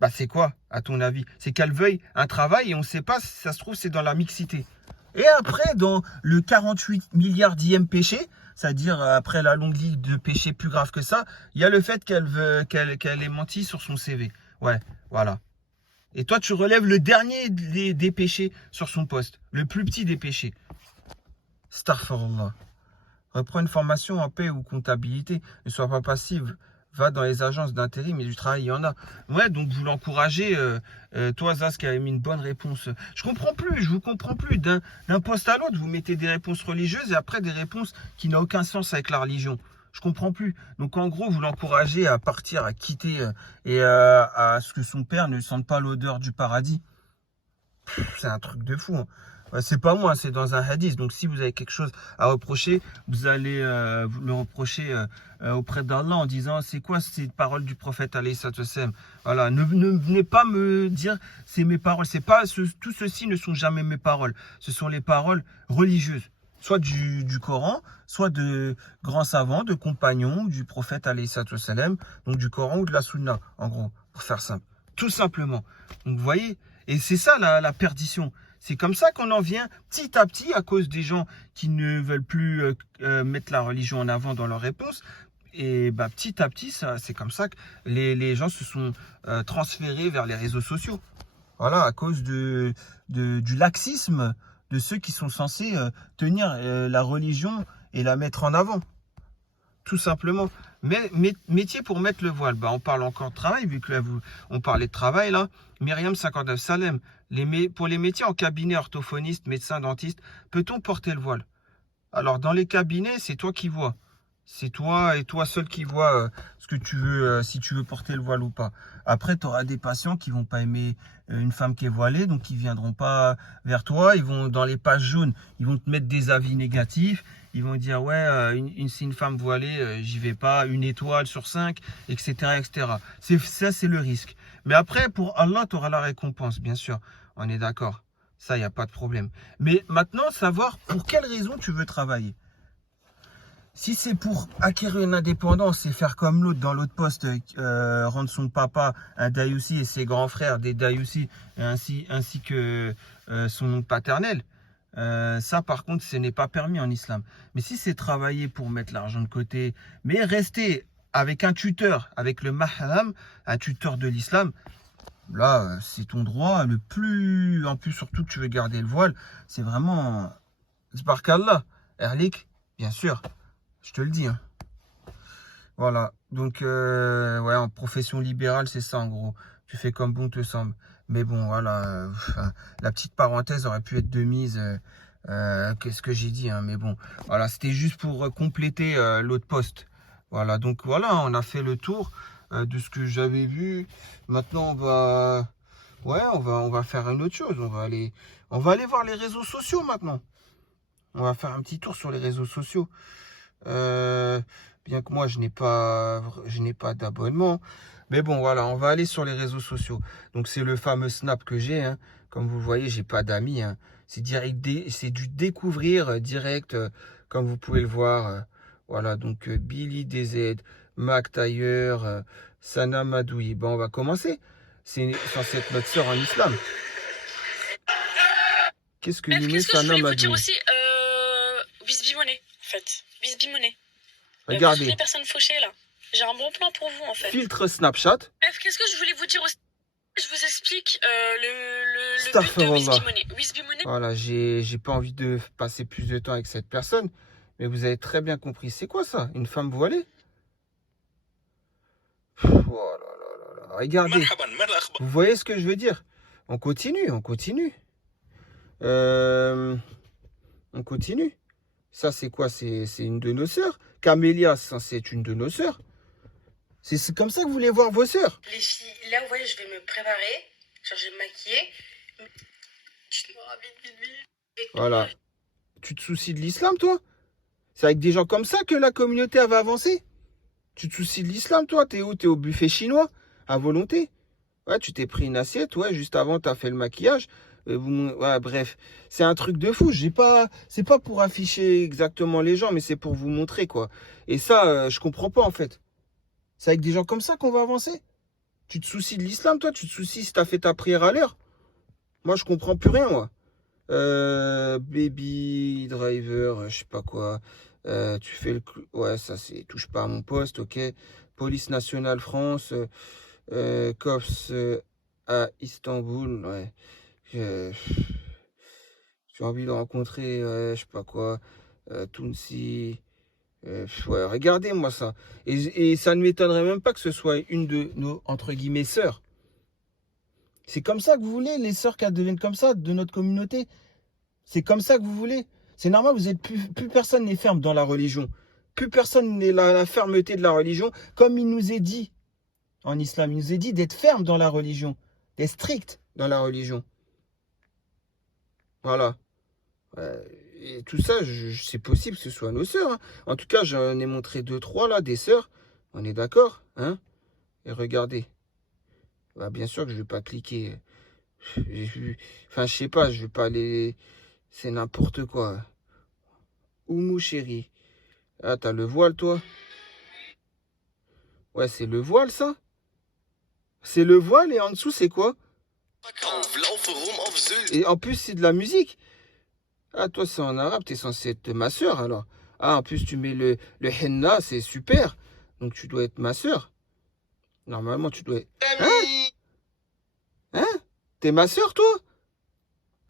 bah c'est quoi, à ton avis? C'est qu'elle veuille un travail et on ne sait pas si ça se trouve, c'est dans la mixité. Et après, dans le 48 milliardième péché, c'est-à-dire après la longue liste de péchés plus graves que ça, il y a le fait qu'elle ait menti sur son CV. Ouais, voilà. Et toi, tu relèves le dernier des péchés sur son poste, le plus petit des péchés. Astaghfirullah. Reprends une formation en paix ou comptabilité. Ne sois pas passive. Va dans les agences d'intérim, mais du travail, il y en a. Ouais, donc vous l'encouragez. Toi, Zaz, qui avait mis une bonne réponse. Je comprends plus, je vous comprends plus. D'un poste à l'autre, vous mettez des réponses religieuses et après des réponses qui n'ont aucun sens avec la religion. Je comprends plus. Donc en gros, vous l'encouragez à partir, à quitter et à ce que son père ne sente pas l'odeur du paradis. C'est un truc de fou, hein. C'est pas moi, c'est dans un hadith. Donc si vous avez quelque chose à reprocher, vous allez vous le reprocher auprès d'Allah en disant c'est quoi ces paroles du prophète alayhi salatu wassalam. Voilà, ne venez pas me dire c'est mes paroles. C'est pas tout ceci ne sont jamais mes paroles. Ce sont les paroles religieuses, soit du Coran, soit de grands savants, de compagnons du prophète alayhi salatu wassalam, donc du Coran ou de la Sunna, en gros, pour faire simple. Tout simplement. Donc vous voyez, et c'est ça la perdition. C'est comme ça qu'on en vient petit à petit à cause des gens qui ne veulent plus mettre la religion en avant dans leurs réponses. Et bah, petit à petit, c'est comme ça que les gens se sont transférés vers les réseaux sociaux. Voilà, à cause du laxisme de ceux qui sont censés tenir la religion et la mettre en avant. Tout simplement. Mais métier pour mettre le voile. Bah, on parle encore de travail, vu que là, on parlait de travail là. Myriam 59 Salem. Pour les métiers en cabinet, orthophoniste, médecin, dentiste, peut-on porter le voile? Alors, dans les cabinets, c'est toi qui vois. C'est toi et toi seul qui vois ce que tu veux, si tu veux porter le voile ou pas. Après, tu auras des patients qui vont pas aimer une femme qui est voilée, donc ils viendront pas vers toi. Ils vont dans les pages jaunes, ils vont te mettre des avis négatifs. Ils vont dire ouais, c'est une femme voilée, j'y vais pas. 1 étoile sur 5, etc., etc. Ça, c'est le risque. Mais après, pour Allah, tu auras la récompense, bien sûr. On est d'accord. Ça, il n'y a pas de problème. Mais maintenant, savoir pour quelle raison tu veux travailler. Si c'est pour acquérir une indépendance et faire comme l'autre dans l'autre poste, rendre son papa un Dayoussi et ses grands frères des Dayoussi, ainsi que son oncle paternel, ça par contre ce n'est pas permis en islam. Mais si c'est travailler pour mettre l'argent de côté, mais rester avec un tuteur, avec le mahram, un tuteur de l'islam, là c'est ton droit le plus, en plus surtout que tu veux garder le voile, c'est vraiment, c'est par qu'Allah, Erlik, bien sûr. Je te le dis, hein. Voilà. Donc, ouais, en profession libérale, c'est ça, en gros. Tu fais comme bon te semble. Mais bon, voilà. La petite parenthèse aurait pu être de mise. Qu'est-ce que j'ai dit, hein. Mais bon, voilà. C'était juste pour compléter l'autre poste. Voilà. Donc, voilà, on a fait le tour de ce que j'avais vu. Maintenant, on va... Ouais, on va faire une autre chose. On va aller voir les réseaux sociaux maintenant. On va faire un petit tour sur les réseaux sociaux. Bien que moi je n'ai pas d'abonnement, mais bon voilà, on va aller sur les réseaux sociaux. Donc c'est le fameux Snap que j'ai, hein. Comme vous le voyez, j'ai pas d'amis, hein. C'est direct, c'est du découvrir direct, comme vous pouvez le voir. Voilà, donc Billy DZ, Mac Taylor, Sana Madoui. Bon, on va commencer. C'est censé être notre sœur en islam. Qu'est-ce que nous met Qu'est-ce que je Sana voulais vous dire Madoui? aussi Bisbimonet, en fait. Bisbimonet. Vous toutes Regardez, les personnes fauchées, là. J'ai un bon plan pour vous, en fait. filtre Snapchat. Bref, qu'est-ce que je voulais vous dire aussi? Je vous explique le but de Astaghfirullah. Bisbimonet. Bisbimonet, Voilà, j'ai pas envie de passer plus de temps avec cette personne, mais vous avez très bien compris. C'est quoi ça? Une femme voilée? Oh là là là là. Regardez, vous voyez ce que je veux dire? On continue, on continue. On continue. Ça, c'est quoi? C'est une de nos sœurs. Camélia, c'est une de nos sœurs. C'est comme ça que vous voulez voir vos sœurs? les filles, là, vous voyez, je vais me préparer. Genre, je vais me maquiller. Dites-moi, vite. Voilà. Tu te soucies de l'islam, toi? C'est avec des gens comme ça que la communauté elle va avancer? Tu te soucies de l'islam, toi? T'es où? T'es au buffet chinois? À volonté? Ouais, tu t'es pris une assiette, ouais, juste avant, t'as fait le maquillage. Ouais, bref, c'est un truc de fou. C'est pas pour afficher exactement les gens, mais c'est pour vous montrer, quoi. Et ça, je comprends pas, en fait. C'est avec des gens comme ça qu'on va avancer? Tu te soucies de l'islam, toi? Tu te soucies si t'as fait ta prière à l'heure? Moi, je comprends plus rien, moi. Baby driver, je sais pas quoi. Tu fais le... Ouais, ça, c'est... Touche pas à mon poste, ok. Police nationale France. Cops à Istanbul, ouais. J'ai envie de rencontrer, ouais, je sais pas quoi. Tounsi. Ouais, regardez-moi ça. Et ça ne m'étonnerait même pas que ce soit une de nos, entre guillemets, sœurs. C'est comme ça que vous voulez, les sœurs qu'elles deviennent comme ça, de notre communauté. C'est comme ça que vous voulez. C'est normal, vous êtes plus personne n'est ferme dans la religion. Plus personne n'est la fermeté de la religion. Comme il nous est dit en islam, il nous est dit d'être ferme dans la religion. D'être strict dans la religion. Voilà. Et tout ça, c'est possible que ce soit nos sœurs. Hein. En tout cas, j'en ai montré 2-3 là, des sœurs. On est d'accord, hein? Et regardez. Bah, bien sûr que je ne vais pas cliquer. Enfin, je sais pas, je vais pas aller. C'est n'importe quoi. Oumou chéri. Ah, t'as le voile, toi? Ouais, c'est le voile, ça? C'est le voile et en dessous, c'est quoi? Et en plus, c'est de la musique. Ah, toi, c'est en arabe, t'es censé être ma soeur, alors. Ah, en plus, tu mets le henna, c'est super. Donc, tu dois être ma soeur. Normalement, tu dois être... Hein? Hein? T'es ma soeur, toi?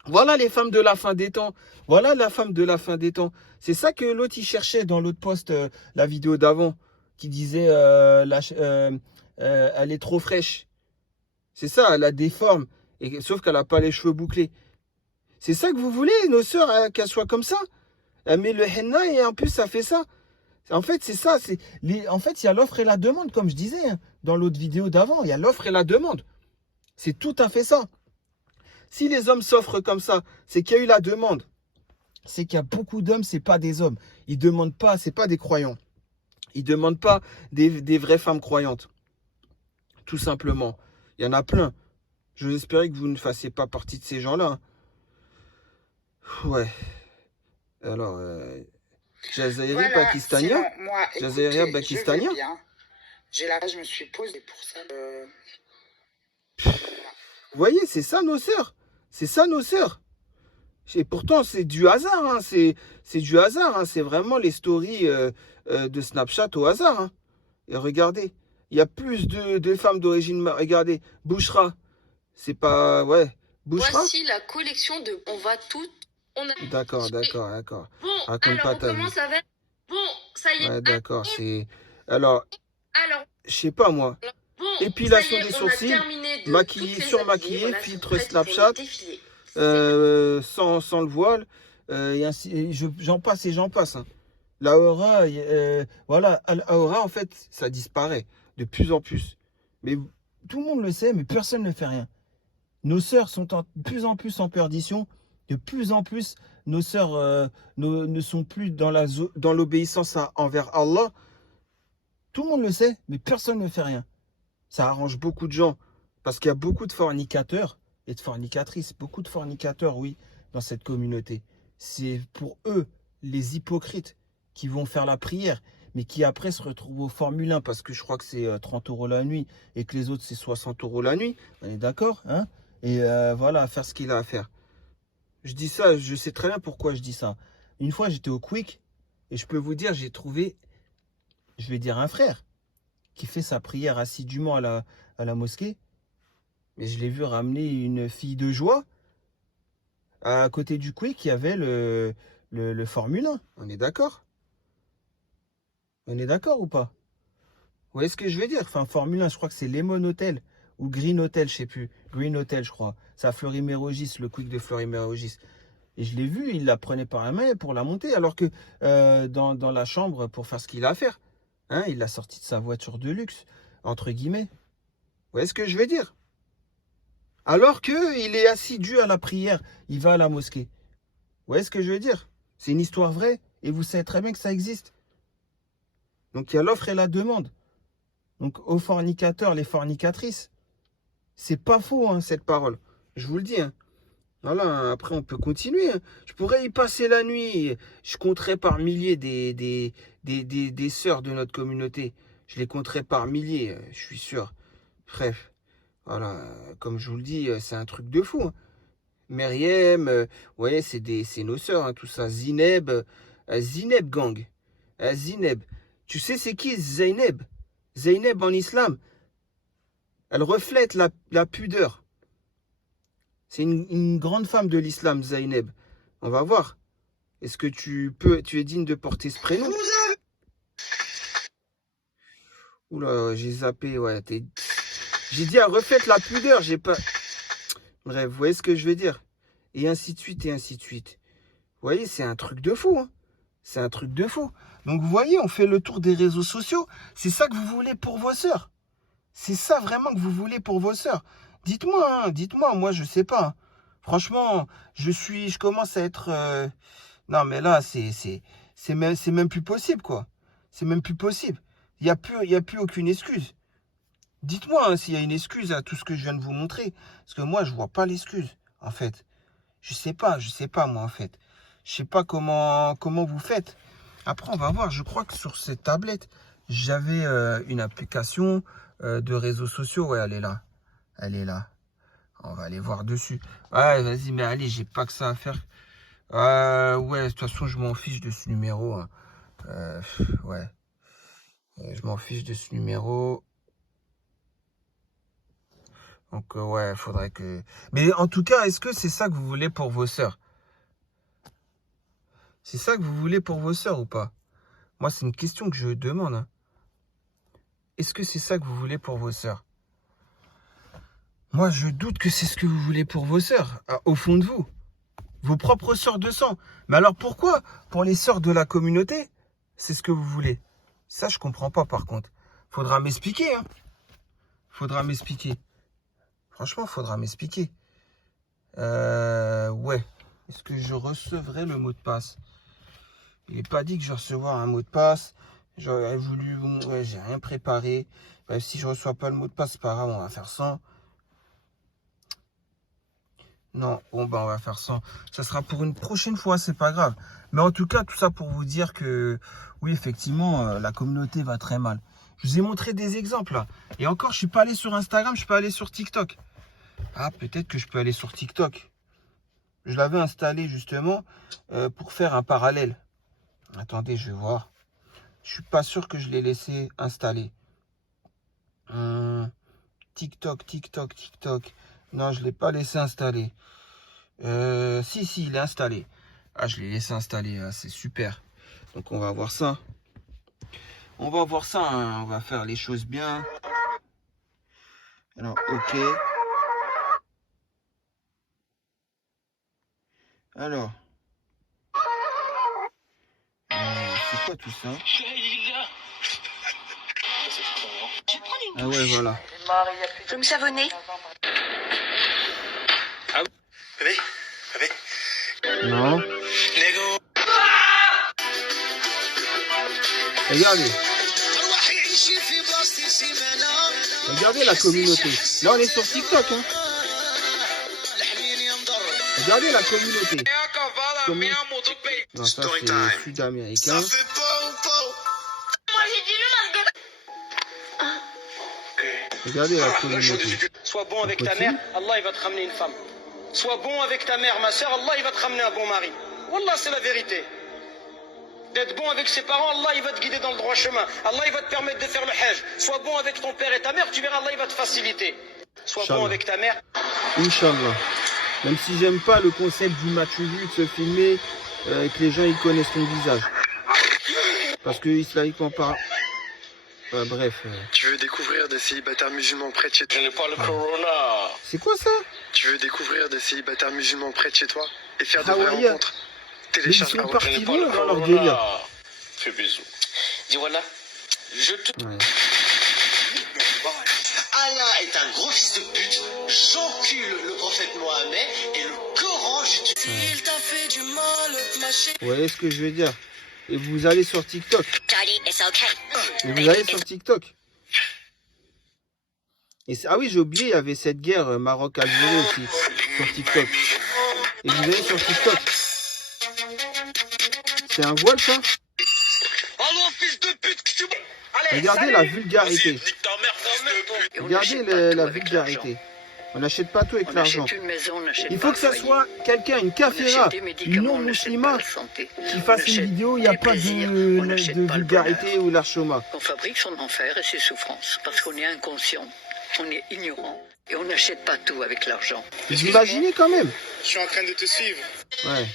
Voilà les femmes de la fin des temps. Voilà la femme de la fin des temps. C'est ça que l'autre, il cherchait dans l'autre post, la vidéo d'avant, qui disait elle est trop fraîche. C'est ça, elle a des formes. Sauf qu'elle n'a pas les cheveux bouclés. C'est ça que vous voulez, nos sœurs, hein, qu'elles soient comme ça? Elle met le henna et en plus, ça fait ça. En fait, c'est ça. En fait, il y a l'offre et la demande, comme je disais hein, dans l'autre vidéo d'avant. Il y a l'offre et la demande. C'est tout à fait ça. Si les hommes s'offrent comme ça, c'est qu'il y a eu la demande. C'est qu'il y a beaucoup d'hommes, c'est pas des hommes. Ils demandent pas, c'est pas des croyants. Ils demandent pas des vraies femmes croyantes. Tout simplement. Il y en a plein. Je espérais que vous ne fassiez pas partie de ces gens-là. Ouais. Alors, Jazairi Voilà, pakistanien. sinon, moi, Jazairi écoutez, pakistanien. je vais bien. Je me suis posée pour ça. Vous voyez, c'est ça nos sœurs. C'est ça nos sœurs. Et pourtant, c'est du hasard. Hein. C'est du hasard. Hein. C'est vraiment les stories de Snapchat au hasard. Hein. Et regardez, il y a plus de femmes d'origine. Regardez, Bouchra. C'est pas. Ouais. Bouchra. Voici la collection de On va toutes. D'accord. Bon, Raconte alors pas on ta vie. commence avec. Bon, ça y est. Ouais, d'accord. C'est. Alors, Alors, je sais pas moi. bon, Épilation ça y est, des on a sourcils, terminé de maquillé, toutes les surmaquillé, habiller. Voilà, filtre prêtes pour Snapchat, le défilé. sans le voile, et ainsi, j'en passe et j'en passe. Hein. La aura, voilà, l'aura en fait, ça disparaît de plus en plus. Mais tout le monde le sait, mais personne ne fait rien. Nos sœurs sont de plus en plus en perdition. De plus en plus, nos sœurs ne sont plus dans l'obéissance envers Allah. Tout le monde le sait, mais personne ne fait rien. Ça arrange beaucoup de gens. Parce qu'il y a beaucoup de fornicateurs et de fornicatrices. Beaucoup de fornicateurs, oui, dans cette communauté. C'est pour eux, les hypocrites, qui vont faire la prière, mais qui après se retrouvent au Formule 1, parce que je crois que c'est 30 € la nuit, et que les autres, c'est 60 € la nuit. On est d'accord, hein? Et voilà, à faire ce qu'il a à faire. Je dis ça, je sais très bien pourquoi je dis ça. Une fois, j'étais au Quick, et je peux vous dire, j'ai trouvé, je vais dire un frère, qui fait sa prière assidûment à la mosquée. Mais je l'ai vu ramener une fille de joie. À côté du Quick, il y avait le Formule 1. On est d'accord? On est d'accord ou pas? Vous voyez ce que je veux dire? Enfin, Formule 1, je crois que c'est Lemon Hotel ou Green Hotel, je sais plus. Green Hotel, je crois. C'est à Fleury-Mérogis, le Quick de Fleury-Mérogis. Et je l'ai vu, il la prenait par la main pour la monter, alors que dans la chambre, pour faire ce qu'il a à faire, hein, il l'a sorti de sa voiture de luxe, entre guillemets. Vous voyez ce que je veux dire? Alors qu'il est assidu à la prière, il va à la mosquée. Vous voyez ce que je veux dire? C'est une histoire vraie, et vous savez très bien que ça existe. Donc il y a l'offre et la demande. Donc aux fornicateurs, les fornicatrices, c'est pas faux hein, cette parole. Je vous le dis. Hein. Voilà, après on peut continuer. Hein. Je pourrais y passer la nuit. Je compterais par milliers des sœurs de notre communauté. Je les compterais par milliers, je suis sûr. Bref, voilà, comme je vous le dis, c'est un truc de fou. Hein. Meriem, vous voyez, c'est nos sœurs, hein, tout ça. Zineb, Zineb gang. Zineb. Tu sais c'est qui Zeynep? Zeynep en islam, elle reflète la pudeur. C'est une grande femme de l'islam, Zeynep. On va voir. Est-ce que tu es digne de porter ce prénom? Oula, j'ai zappé, ouais. J'ai dit, refaites la pudeur, j'ai pas... Bref, vous voyez ce que je veux dire? Et ainsi de suite, et ainsi de suite. Vous voyez, c'est un truc de fou, hein. C'est un truc de fou. Donc, vous voyez, on fait le tour des réseaux sociaux. C'est ça que vous voulez pour vos sœurs. C'est ça vraiment que vous voulez pour vos sœurs. Dites-moi, hein, dites-moi, moi, je sais pas. Franchement, je commence à être... Non, mais là, c'est même plus possible, quoi. C'est même plus possible. Il n'y a plus aucune excuse. Dites-moi hein, s'il y a une excuse à tout ce que je viens de vous montrer. Parce que moi, je vois pas l'excuse, en fait. Je sais pas, moi, en fait. Je sais pas comment vous faites. Après, on va voir. Je crois que sur cette tablette, j'avais une application de réseaux sociaux. Ouais, elle est là. Elle est là. On va aller voir dessus. Ouais, vas-y, mais allez, j'ai pas que ça à faire. Ouais, de toute façon, je m'en fiche de ce numéro. Hein. Ouais. Je m'en fiche de ce numéro. Donc, ouais, faudrait que... Mais en tout cas, est-ce que c'est ça que vous voulez pour vos sœurs? C'est ça que vous voulez pour vos sœurs ou pas? Moi, c'est une question que je demande. Hein. Est-ce que c'est ça que vous voulez pour vos sœurs? Moi, je doute que c'est ce que vous voulez pour vos sœurs, au fond de vous. Vos propres sœurs de sang. Mais alors pourquoi? Pour les sœurs de la communauté, c'est ce que vous voulez. Ça, je comprends pas par contre. Faudra m'expliquer. Hein. Faudra m'expliquer. Franchement, faudra m'expliquer. Ouais. Est-ce que je recevrai le mot de passe? Il n'est pas dit que je recevrai un mot de passe. J'aurais voulu... Bon, ouais, j'ai rien préparé. Bref, si je reçois pas le mot de passe, c'est pas grave, on va faire sans. Non, bon, bah, on va faire sans. Ça sera pour une prochaine fois, c'est pas grave. Mais en tout cas, tout ça pour vous dire que... Oui, effectivement, la communauté va très mal. Je vous ai montré des exemples, là. Et encore, je suis pas allé sur Instagram, je suis pas allé sur TikTok. Ah, peut-être que je peux aller sur TikTok. Je l'avais installé, justement, pour faire un parallèle. Attendez, je vais voir. Je suis pas sûr que je l'ai laissé installer. TikTok. Non, je l'ai pas laissé installer. Si, il est installé. Ah, je l'ai laissé installer. Ah, c'est super. Donc, on va voir ça. On va voir ça. Hein. On va faire les choses bien. Alors, ok. Alors. C'est quoi tout ça? Ah ouais, voilà. Je vais me savonner. Ah oui. Bébé. Non. Regardez. Regardez la communauté. Là, on est sur TikTok. Hein. Regardez la communauté. Non, ça, c'est sud-américain. Moi, j'ai dit le Regardez la communauté. Sois bon avec ta mère, Allah il va te ramener une femme. Sois bon avec ta mère, ma soeur, Allah il va te ramener un bon mari. Wallah, c'est la vérité. D'être bon avec ses parents, Allah il va te guider dans le droit chemin. Allah il va te permettre de faire le hajj. Sois bon avec ton père et ta mère, tu verras, Allah il va te faciliter. Sois bon avec ta mère. Inch'Allah. Même si j'aime pas le concept du match vu, de se filmer, que les gens ils connaissent ton visage. Parce que islamiquement parlant. Bref. Tu veux découvrir des célibataires musulmans près de chez toi? Je n'ai pas le corona. C'est quoi ça? Tu veux découvrir des célibataires musulmans près de chez toi et faire de Ah vraies ouais, rencontres? Mais ils Télécharge sont Awaya. partis loin dans leur délire. Fais bisous. Dis voilà, je te... Ouais. Allah est un gros fils de pute, j'encule le prophète Mohammed et le Coran j'utilise. Vous voyez ce que je veux dire? Et vous allez sur TikTok. Et vous allez sur TikTok. Et ah oui, j'ai oublié, il y avait cette guerre Maroc-Algérie aussi sur TikTok. Et vous allez sur TikTok. C'est un voile ça? Allons, fils de pute, que tu... Allez, Regardez salut. la vulgarité. Nique ta mère, fils de pute. Regardez la vulgarité. On n'achète pas tout avec l'argent. Il faut que ça soit quelqu'un, une kafira, une non-musulmane, qui fasse une vidéo, il n'y a pas de vulgarité ou l'archoma. On fabrique son enfer et ses souffrances parce qu'on est inconscient, on est ignorant et on n'achète pas tout avec l'argent. Vous imaginez quand même? Je suis en train de te suivre. Ouais.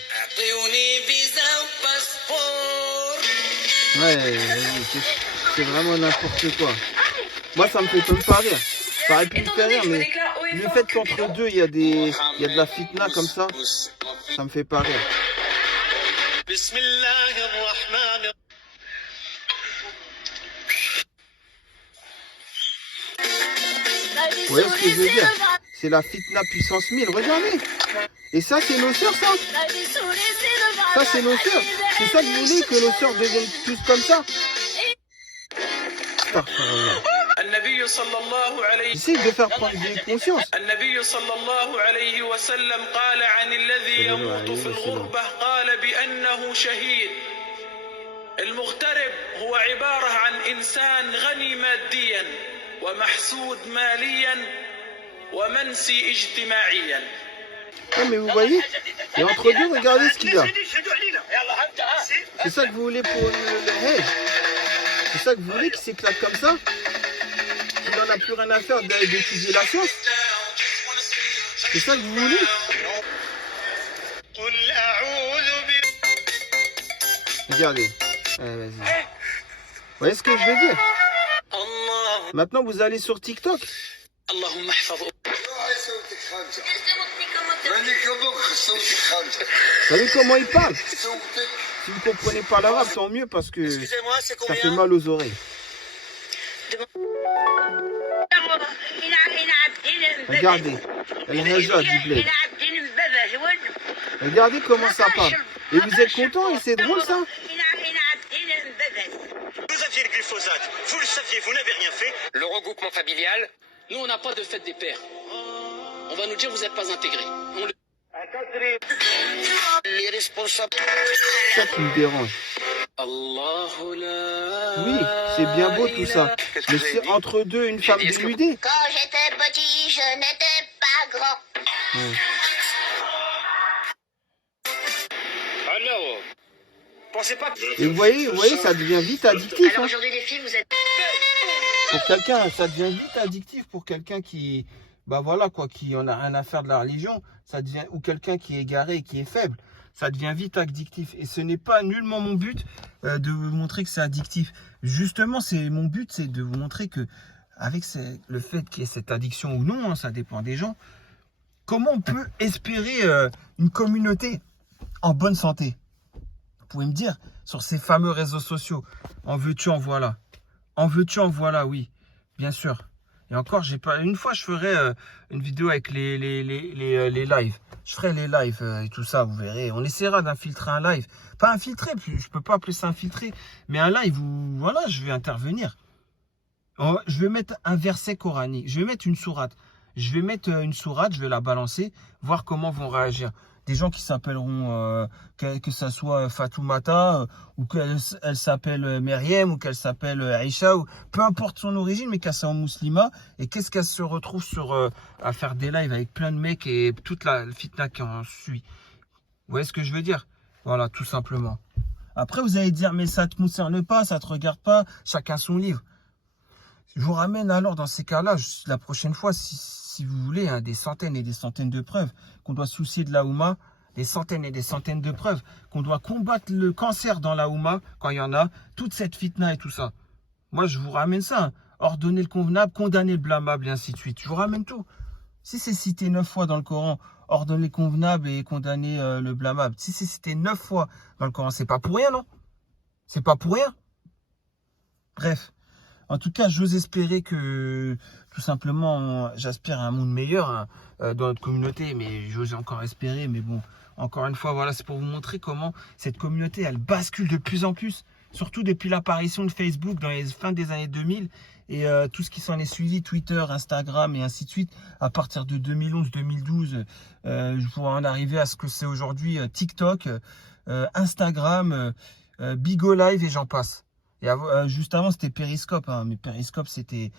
Ouais, c'est vraiment n'importe quoi. Moi, ça me fait même pas rire. Ça aurait pu me Étant faire donné rire, que je me mais déclare haut et le fort fait que qu'entre putain, deux, il y a de la fitna comme ça me fait pas rire. Vous voyez ce que je veux dire? C'est la fitna puissance 1000, regardez. Et ça, c'est nos sœurs, ça. Ça, c'est nos sœurs. C'est ça que vous voulez, que nos sœurs deviennent tous comme ça? Astaghfirullah. النبي صلى الله عليه J'essaie de faire prendre des conscience. النبي صلى الله عليه وسلم قال عن الذي يموت في الغربة قال بأنه شهيد المغترب هو عبارة عن إنسان غني ماديا ومحسود ماليا ومنسي اجتماعيا. Non, mais vous voyez, et entre deux, regardez ce qu'il y a. C'est ça que vous voulez pour le Hajj. C'est ça que vous voulez qu'il s'éclate comme ça? Qu'il n'en a plus rien à faire d'étudier la science? C'est ça que vous voulez? Regardez. Allez, vas-y. Vous voyez ce que je veux dire? Maintenant, vous allez sur TikTok. اللهم احفظ. Vous savez comment il parle? Si vous ne comprenez pas l'arabe, tant mieux parce que ça fait mal aux oreilles. Regardez, elle rajoute du blé. Regardez comment ça parle. Et vous êtes content et c'est drôle ça? Vous aviez le glyphosate, vous le saviez, vous n'avez rien fait. Le regroupement familial, nous on n'a pas de fête des pères. On va nous dire vous n'êtes pas intégrés. Les responsables. C'est ça qui me dérange. Oui, c'est bien beau tout ça. Mais c'est entre deux une femme dénudée. Quand j'étais petit, je n'étais pas grand. Ouais. Alors, pensez pas que... Et vous voyez, ça devient vite addictif. Alors Hein. aujourd'hui, les filles, vous êtes... Pour quelqu'un, ça devient vite addictif pour quelqu'un qui, bah voilà quoi, qui en a rien à faire de la religion, ça devient, ou quelqu'un qui est égaré, qui est faible, ça devient vite addictif. Et ce n'est pas nullement mon but de vous montrer que c'est addictif. Justement, c'est mon but, c'est de vous montrer que avec le fait qu'il y ait cette addiction ou non, hein, ça dépend des gens. Comment on peut espérer une communauté en bonne santé? Vous pouvez me dire sur ces fameux réseaux sociaux, en veux-tu, en voilà. En veux-tu, en voilà, oui, bien sûr. Et encore, j'ai pas. Une fois, je ferai une vidéo avec les lives. Je ferai les lives et tout ça, vous verrez. On essaiera d'infiltrer un live. Pas infiltrer, je peux pas appeler ça infiltrer, mais un live où, voilà, je vais intervenir. Je vais mettre un verset coranique. Je vais mettre une sourate. Je vais mettre une sourate, je vais la balancer, voir comment vont réagir. Des gens qui s'appelleront, que ça soit Fatoumata, ou qu'elle s'appelle Myriam, ou qu'elle s'appelle Aïcha, ou peu importe son origine, mais qu'elle soit en musulma, et qu'est-ce qu'elle se retrouve à faire des lives avec plein de mecs et toute la fitna qui en suit. Vous voyez ce que je veux dire? Voilà, tout simplement. Après, vous allez dire, mais ça ne te concerne pas, ça ne te regarde pas, chacun son livre. Je vous ramène alors dans ces cas-là, la prochaine fois, si vous voulez, hein, des centaines et des centaines de preuves qu'on doit soucier de la Oumma, des centaines et des centaines de preuves qu'on doit combattre le cancer dans la Oumma quand il y en a, toute cette fitna et tout ça. Moi, je vous ramène ça, hein. Ordonner le convenable, condamner le blâmable et ainsi de suite. Je vous ramène tout. Si c'est cité 9 fois dans le Coran, ordonner le convenable et condamner le blâmable. Si c'est cité 9 fois dans le Coran, c'est pas pour rien, non? C'est pas pour rien. Bref. En tout cas, j'ose espérer que, tout simplement, j'aspire à un monde meilleur hein, dans notre communauté, mais j'ose encore espérer. Mais bon, encore une fois, voilà, c'est pour vous montrer comment cette communauté, elle bascule de plus en plus, surtout depuis l'apparition de Facebook dans les fins des années 2000 et tout ce qui s'en est suivi, Twitter, Instagram et ainsi de suite. À partir de 2011-2012, je vois en arriver à ce que c'est aujourd'hui TikTok, Instagram, Bigo Live et j'en passe. Et juste avant, c'était Periscope. Hein. Mais Periscope, c'était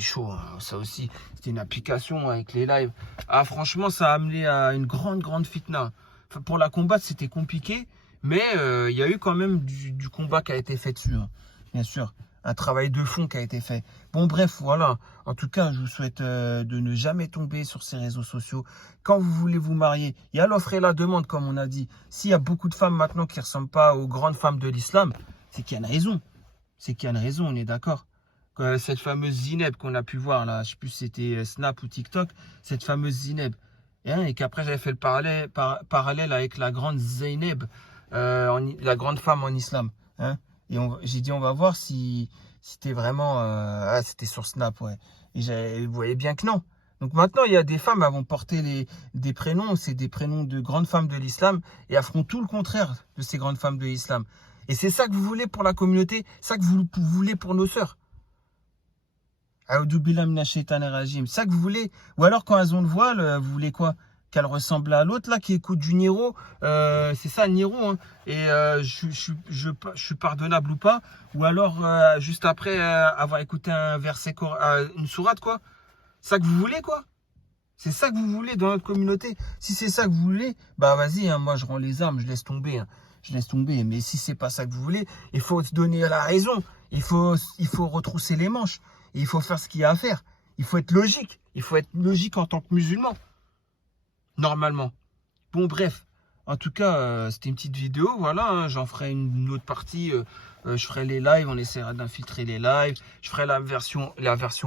chaud. Hein. Ça aussi, c'était une application avec les lives. Ah, franchement, ça a amené à une grande fitna. Enfin, pour la combattre, c'était compliqué. Mais il y a eu quand même du combat qui a été fait dessus. Hein. Bien sûr, un travail de fond qui a été fait. Bon, bref, voilà. En tout cas, je vous souhaite de ne jamais tomber sur ces réseaux sociaux. Quand vous voulez vous marier, il y a l'offre et la demande, comme on a dit. S'il y a beaucoup de femmes maintenant qui ne ressemblent pas aux grandes femmes de l'islam, c'est qu'il y a une raison. C'est qu'il y a une raison, on est d'accord. cette fameuse Zineb qu'on a pu voir là, je sais plus si c'était Snap ou TikTok, cette fameuse Zineb. Et qu'après j'avais fait le parallèle avec la grande Zeynep, la grande femme en islam. Hein. Et j'ai dit on va voir si c'était vraiment... c'était sur Snap, ouais. Et vous voyez bien que non. Donc maintenant, il y a des femmes, elles vont porter des prénoms, c'est des prénoms de grandes femmes de l'islam, et elles feront tout le contraire de ces grandes femmes de l'islam. Et c'est ça que vous voulez pour la communauté, ça que vous voulez pour nos sœurs. C'est ça que vous voulez. Ou alors quand elles ont le voile, vous voulez quoi? Qu'elles ressemblent à l'autre là qui écoute du Niro. C'est ça le Niro. Hein. Et je suis pardonnable ou pas. Ou alors juste après avoir écouté un verset, une sourate quoi. Ça que vous voulez quoi? C'est ça que vous voulez dans notre communauté? Si c'est ça que vous voulez, bah vas-y, hein, moi je rends les armes, je laisse tomber. Hein. Je laisse tomber. Mais si c'est pas ça que vous voulez, il faut se donner la raison. Il faut retrousser les manches. Et il faut faire ce qu'il y a à faire. Il faut être logique. Il faut être logique en tant que musulman. Normalement. Bon bref. En tout cas, c'était une petite vidéo. Voilà, hein, j'en ferai une autre partie. Je ferai les lives. On essaiera d'infiltrer les lives. Je ferai la version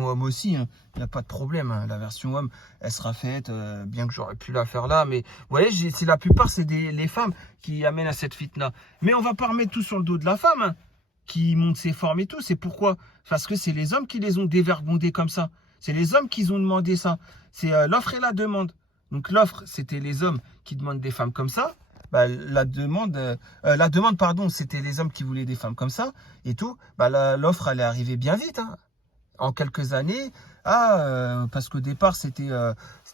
homme aussi. Hein. Il n'y a pas de problème. Hein. La version homme, elle sera faite. Bien que j'aurais pu la faire là. Mais vous voyez, la plupart, c'est les femmes qui amènent à cette fitna. Mais on va pas remettre tout sur le dos de la femme. Hein, qui monte ses formes et tout. C'est pourquoi? Parce que c'est les hommes qui les ont dévergondés comme ça. C'est les hommes qui ont demandé ça. C'est l'offre et la demande. Donc l'offre, c'était les hommes qui demandent des femmes comme ça. Bah, la demande, pardon, c'était les hommes qui voulaient des femmes comme ça et tout. Bah, l'offre, elle est arrivée bien vite. Hein. En quelques années. Parce qu'au départ, c'était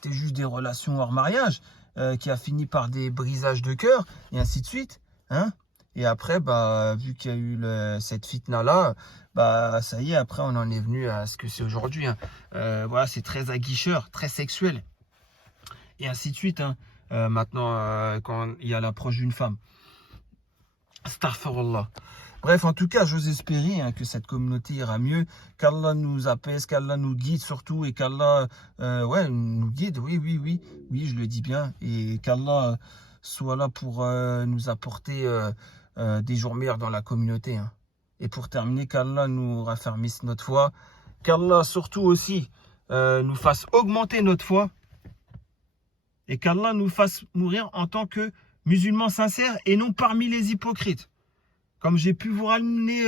juste des relations hors mariage qui a fini par des brisages de cœur et ainsi de suite. Hein. Et après, bah, vu qu'il y a eu cette fitna-là, bah, ça y est, après, on en est venu à ce que c'est aujourd'hui. Hein. Voilà, c'est très aguicheur, très sexuel. Et ainsi de suite. Hein. Maintenant, quand il y a l'approche d'une femme. Astaghfirullah. Bref, en tout cas, j'ose espérer hein, que cette communauté ira mieux, qu'Allah nous apaise, qu'Allah nous guide surtout, et qu'Allah nous guide, oui, je le dis bien, et qu'Allah soit là pour nous apporter des jours meilleurs dans la communauté. Hein. Et pour terminer, qu'Allah nous raffermisse notre foi, qu'Allah surtout aussi nous fasse augmenter notre foi, et qu'Allah nous fasse mourir en tant que musulmans sincères et non parmi les hypocrites. Comme j'ai pu vous ramener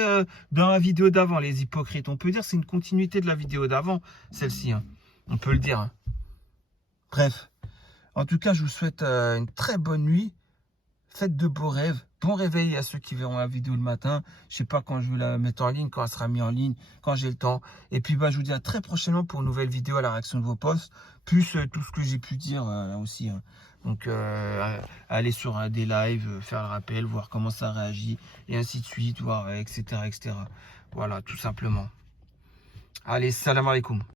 dans la vidéo d'avant, les hypocrites. On peut dire que c'est une continuité de la vidéo d'avant, celle-ci. Hein. On peut le dire. Hein. Bref. En tout cas, je vous souhaite une très bonne nuit. Faites de beaux rêves. Bon réveil à ceux qui verront la vidéo le matin. Je ne sais pas quand je vais la mettre en ligne, quand elle sera mise en ligne, quand j'ai le temps. Et puis, je vous dis à très prochainement pour une nouvelle vidéo à la réaction de vos posts. Plus tout ce que j'ai pu dire aussi. Hein. Donc, aller sur des lives, faire le rappel, voir comment ça réagit, et ainsi de suite, voir, etc., etc. Voilà, tout simplement. Allez, salam alaikum.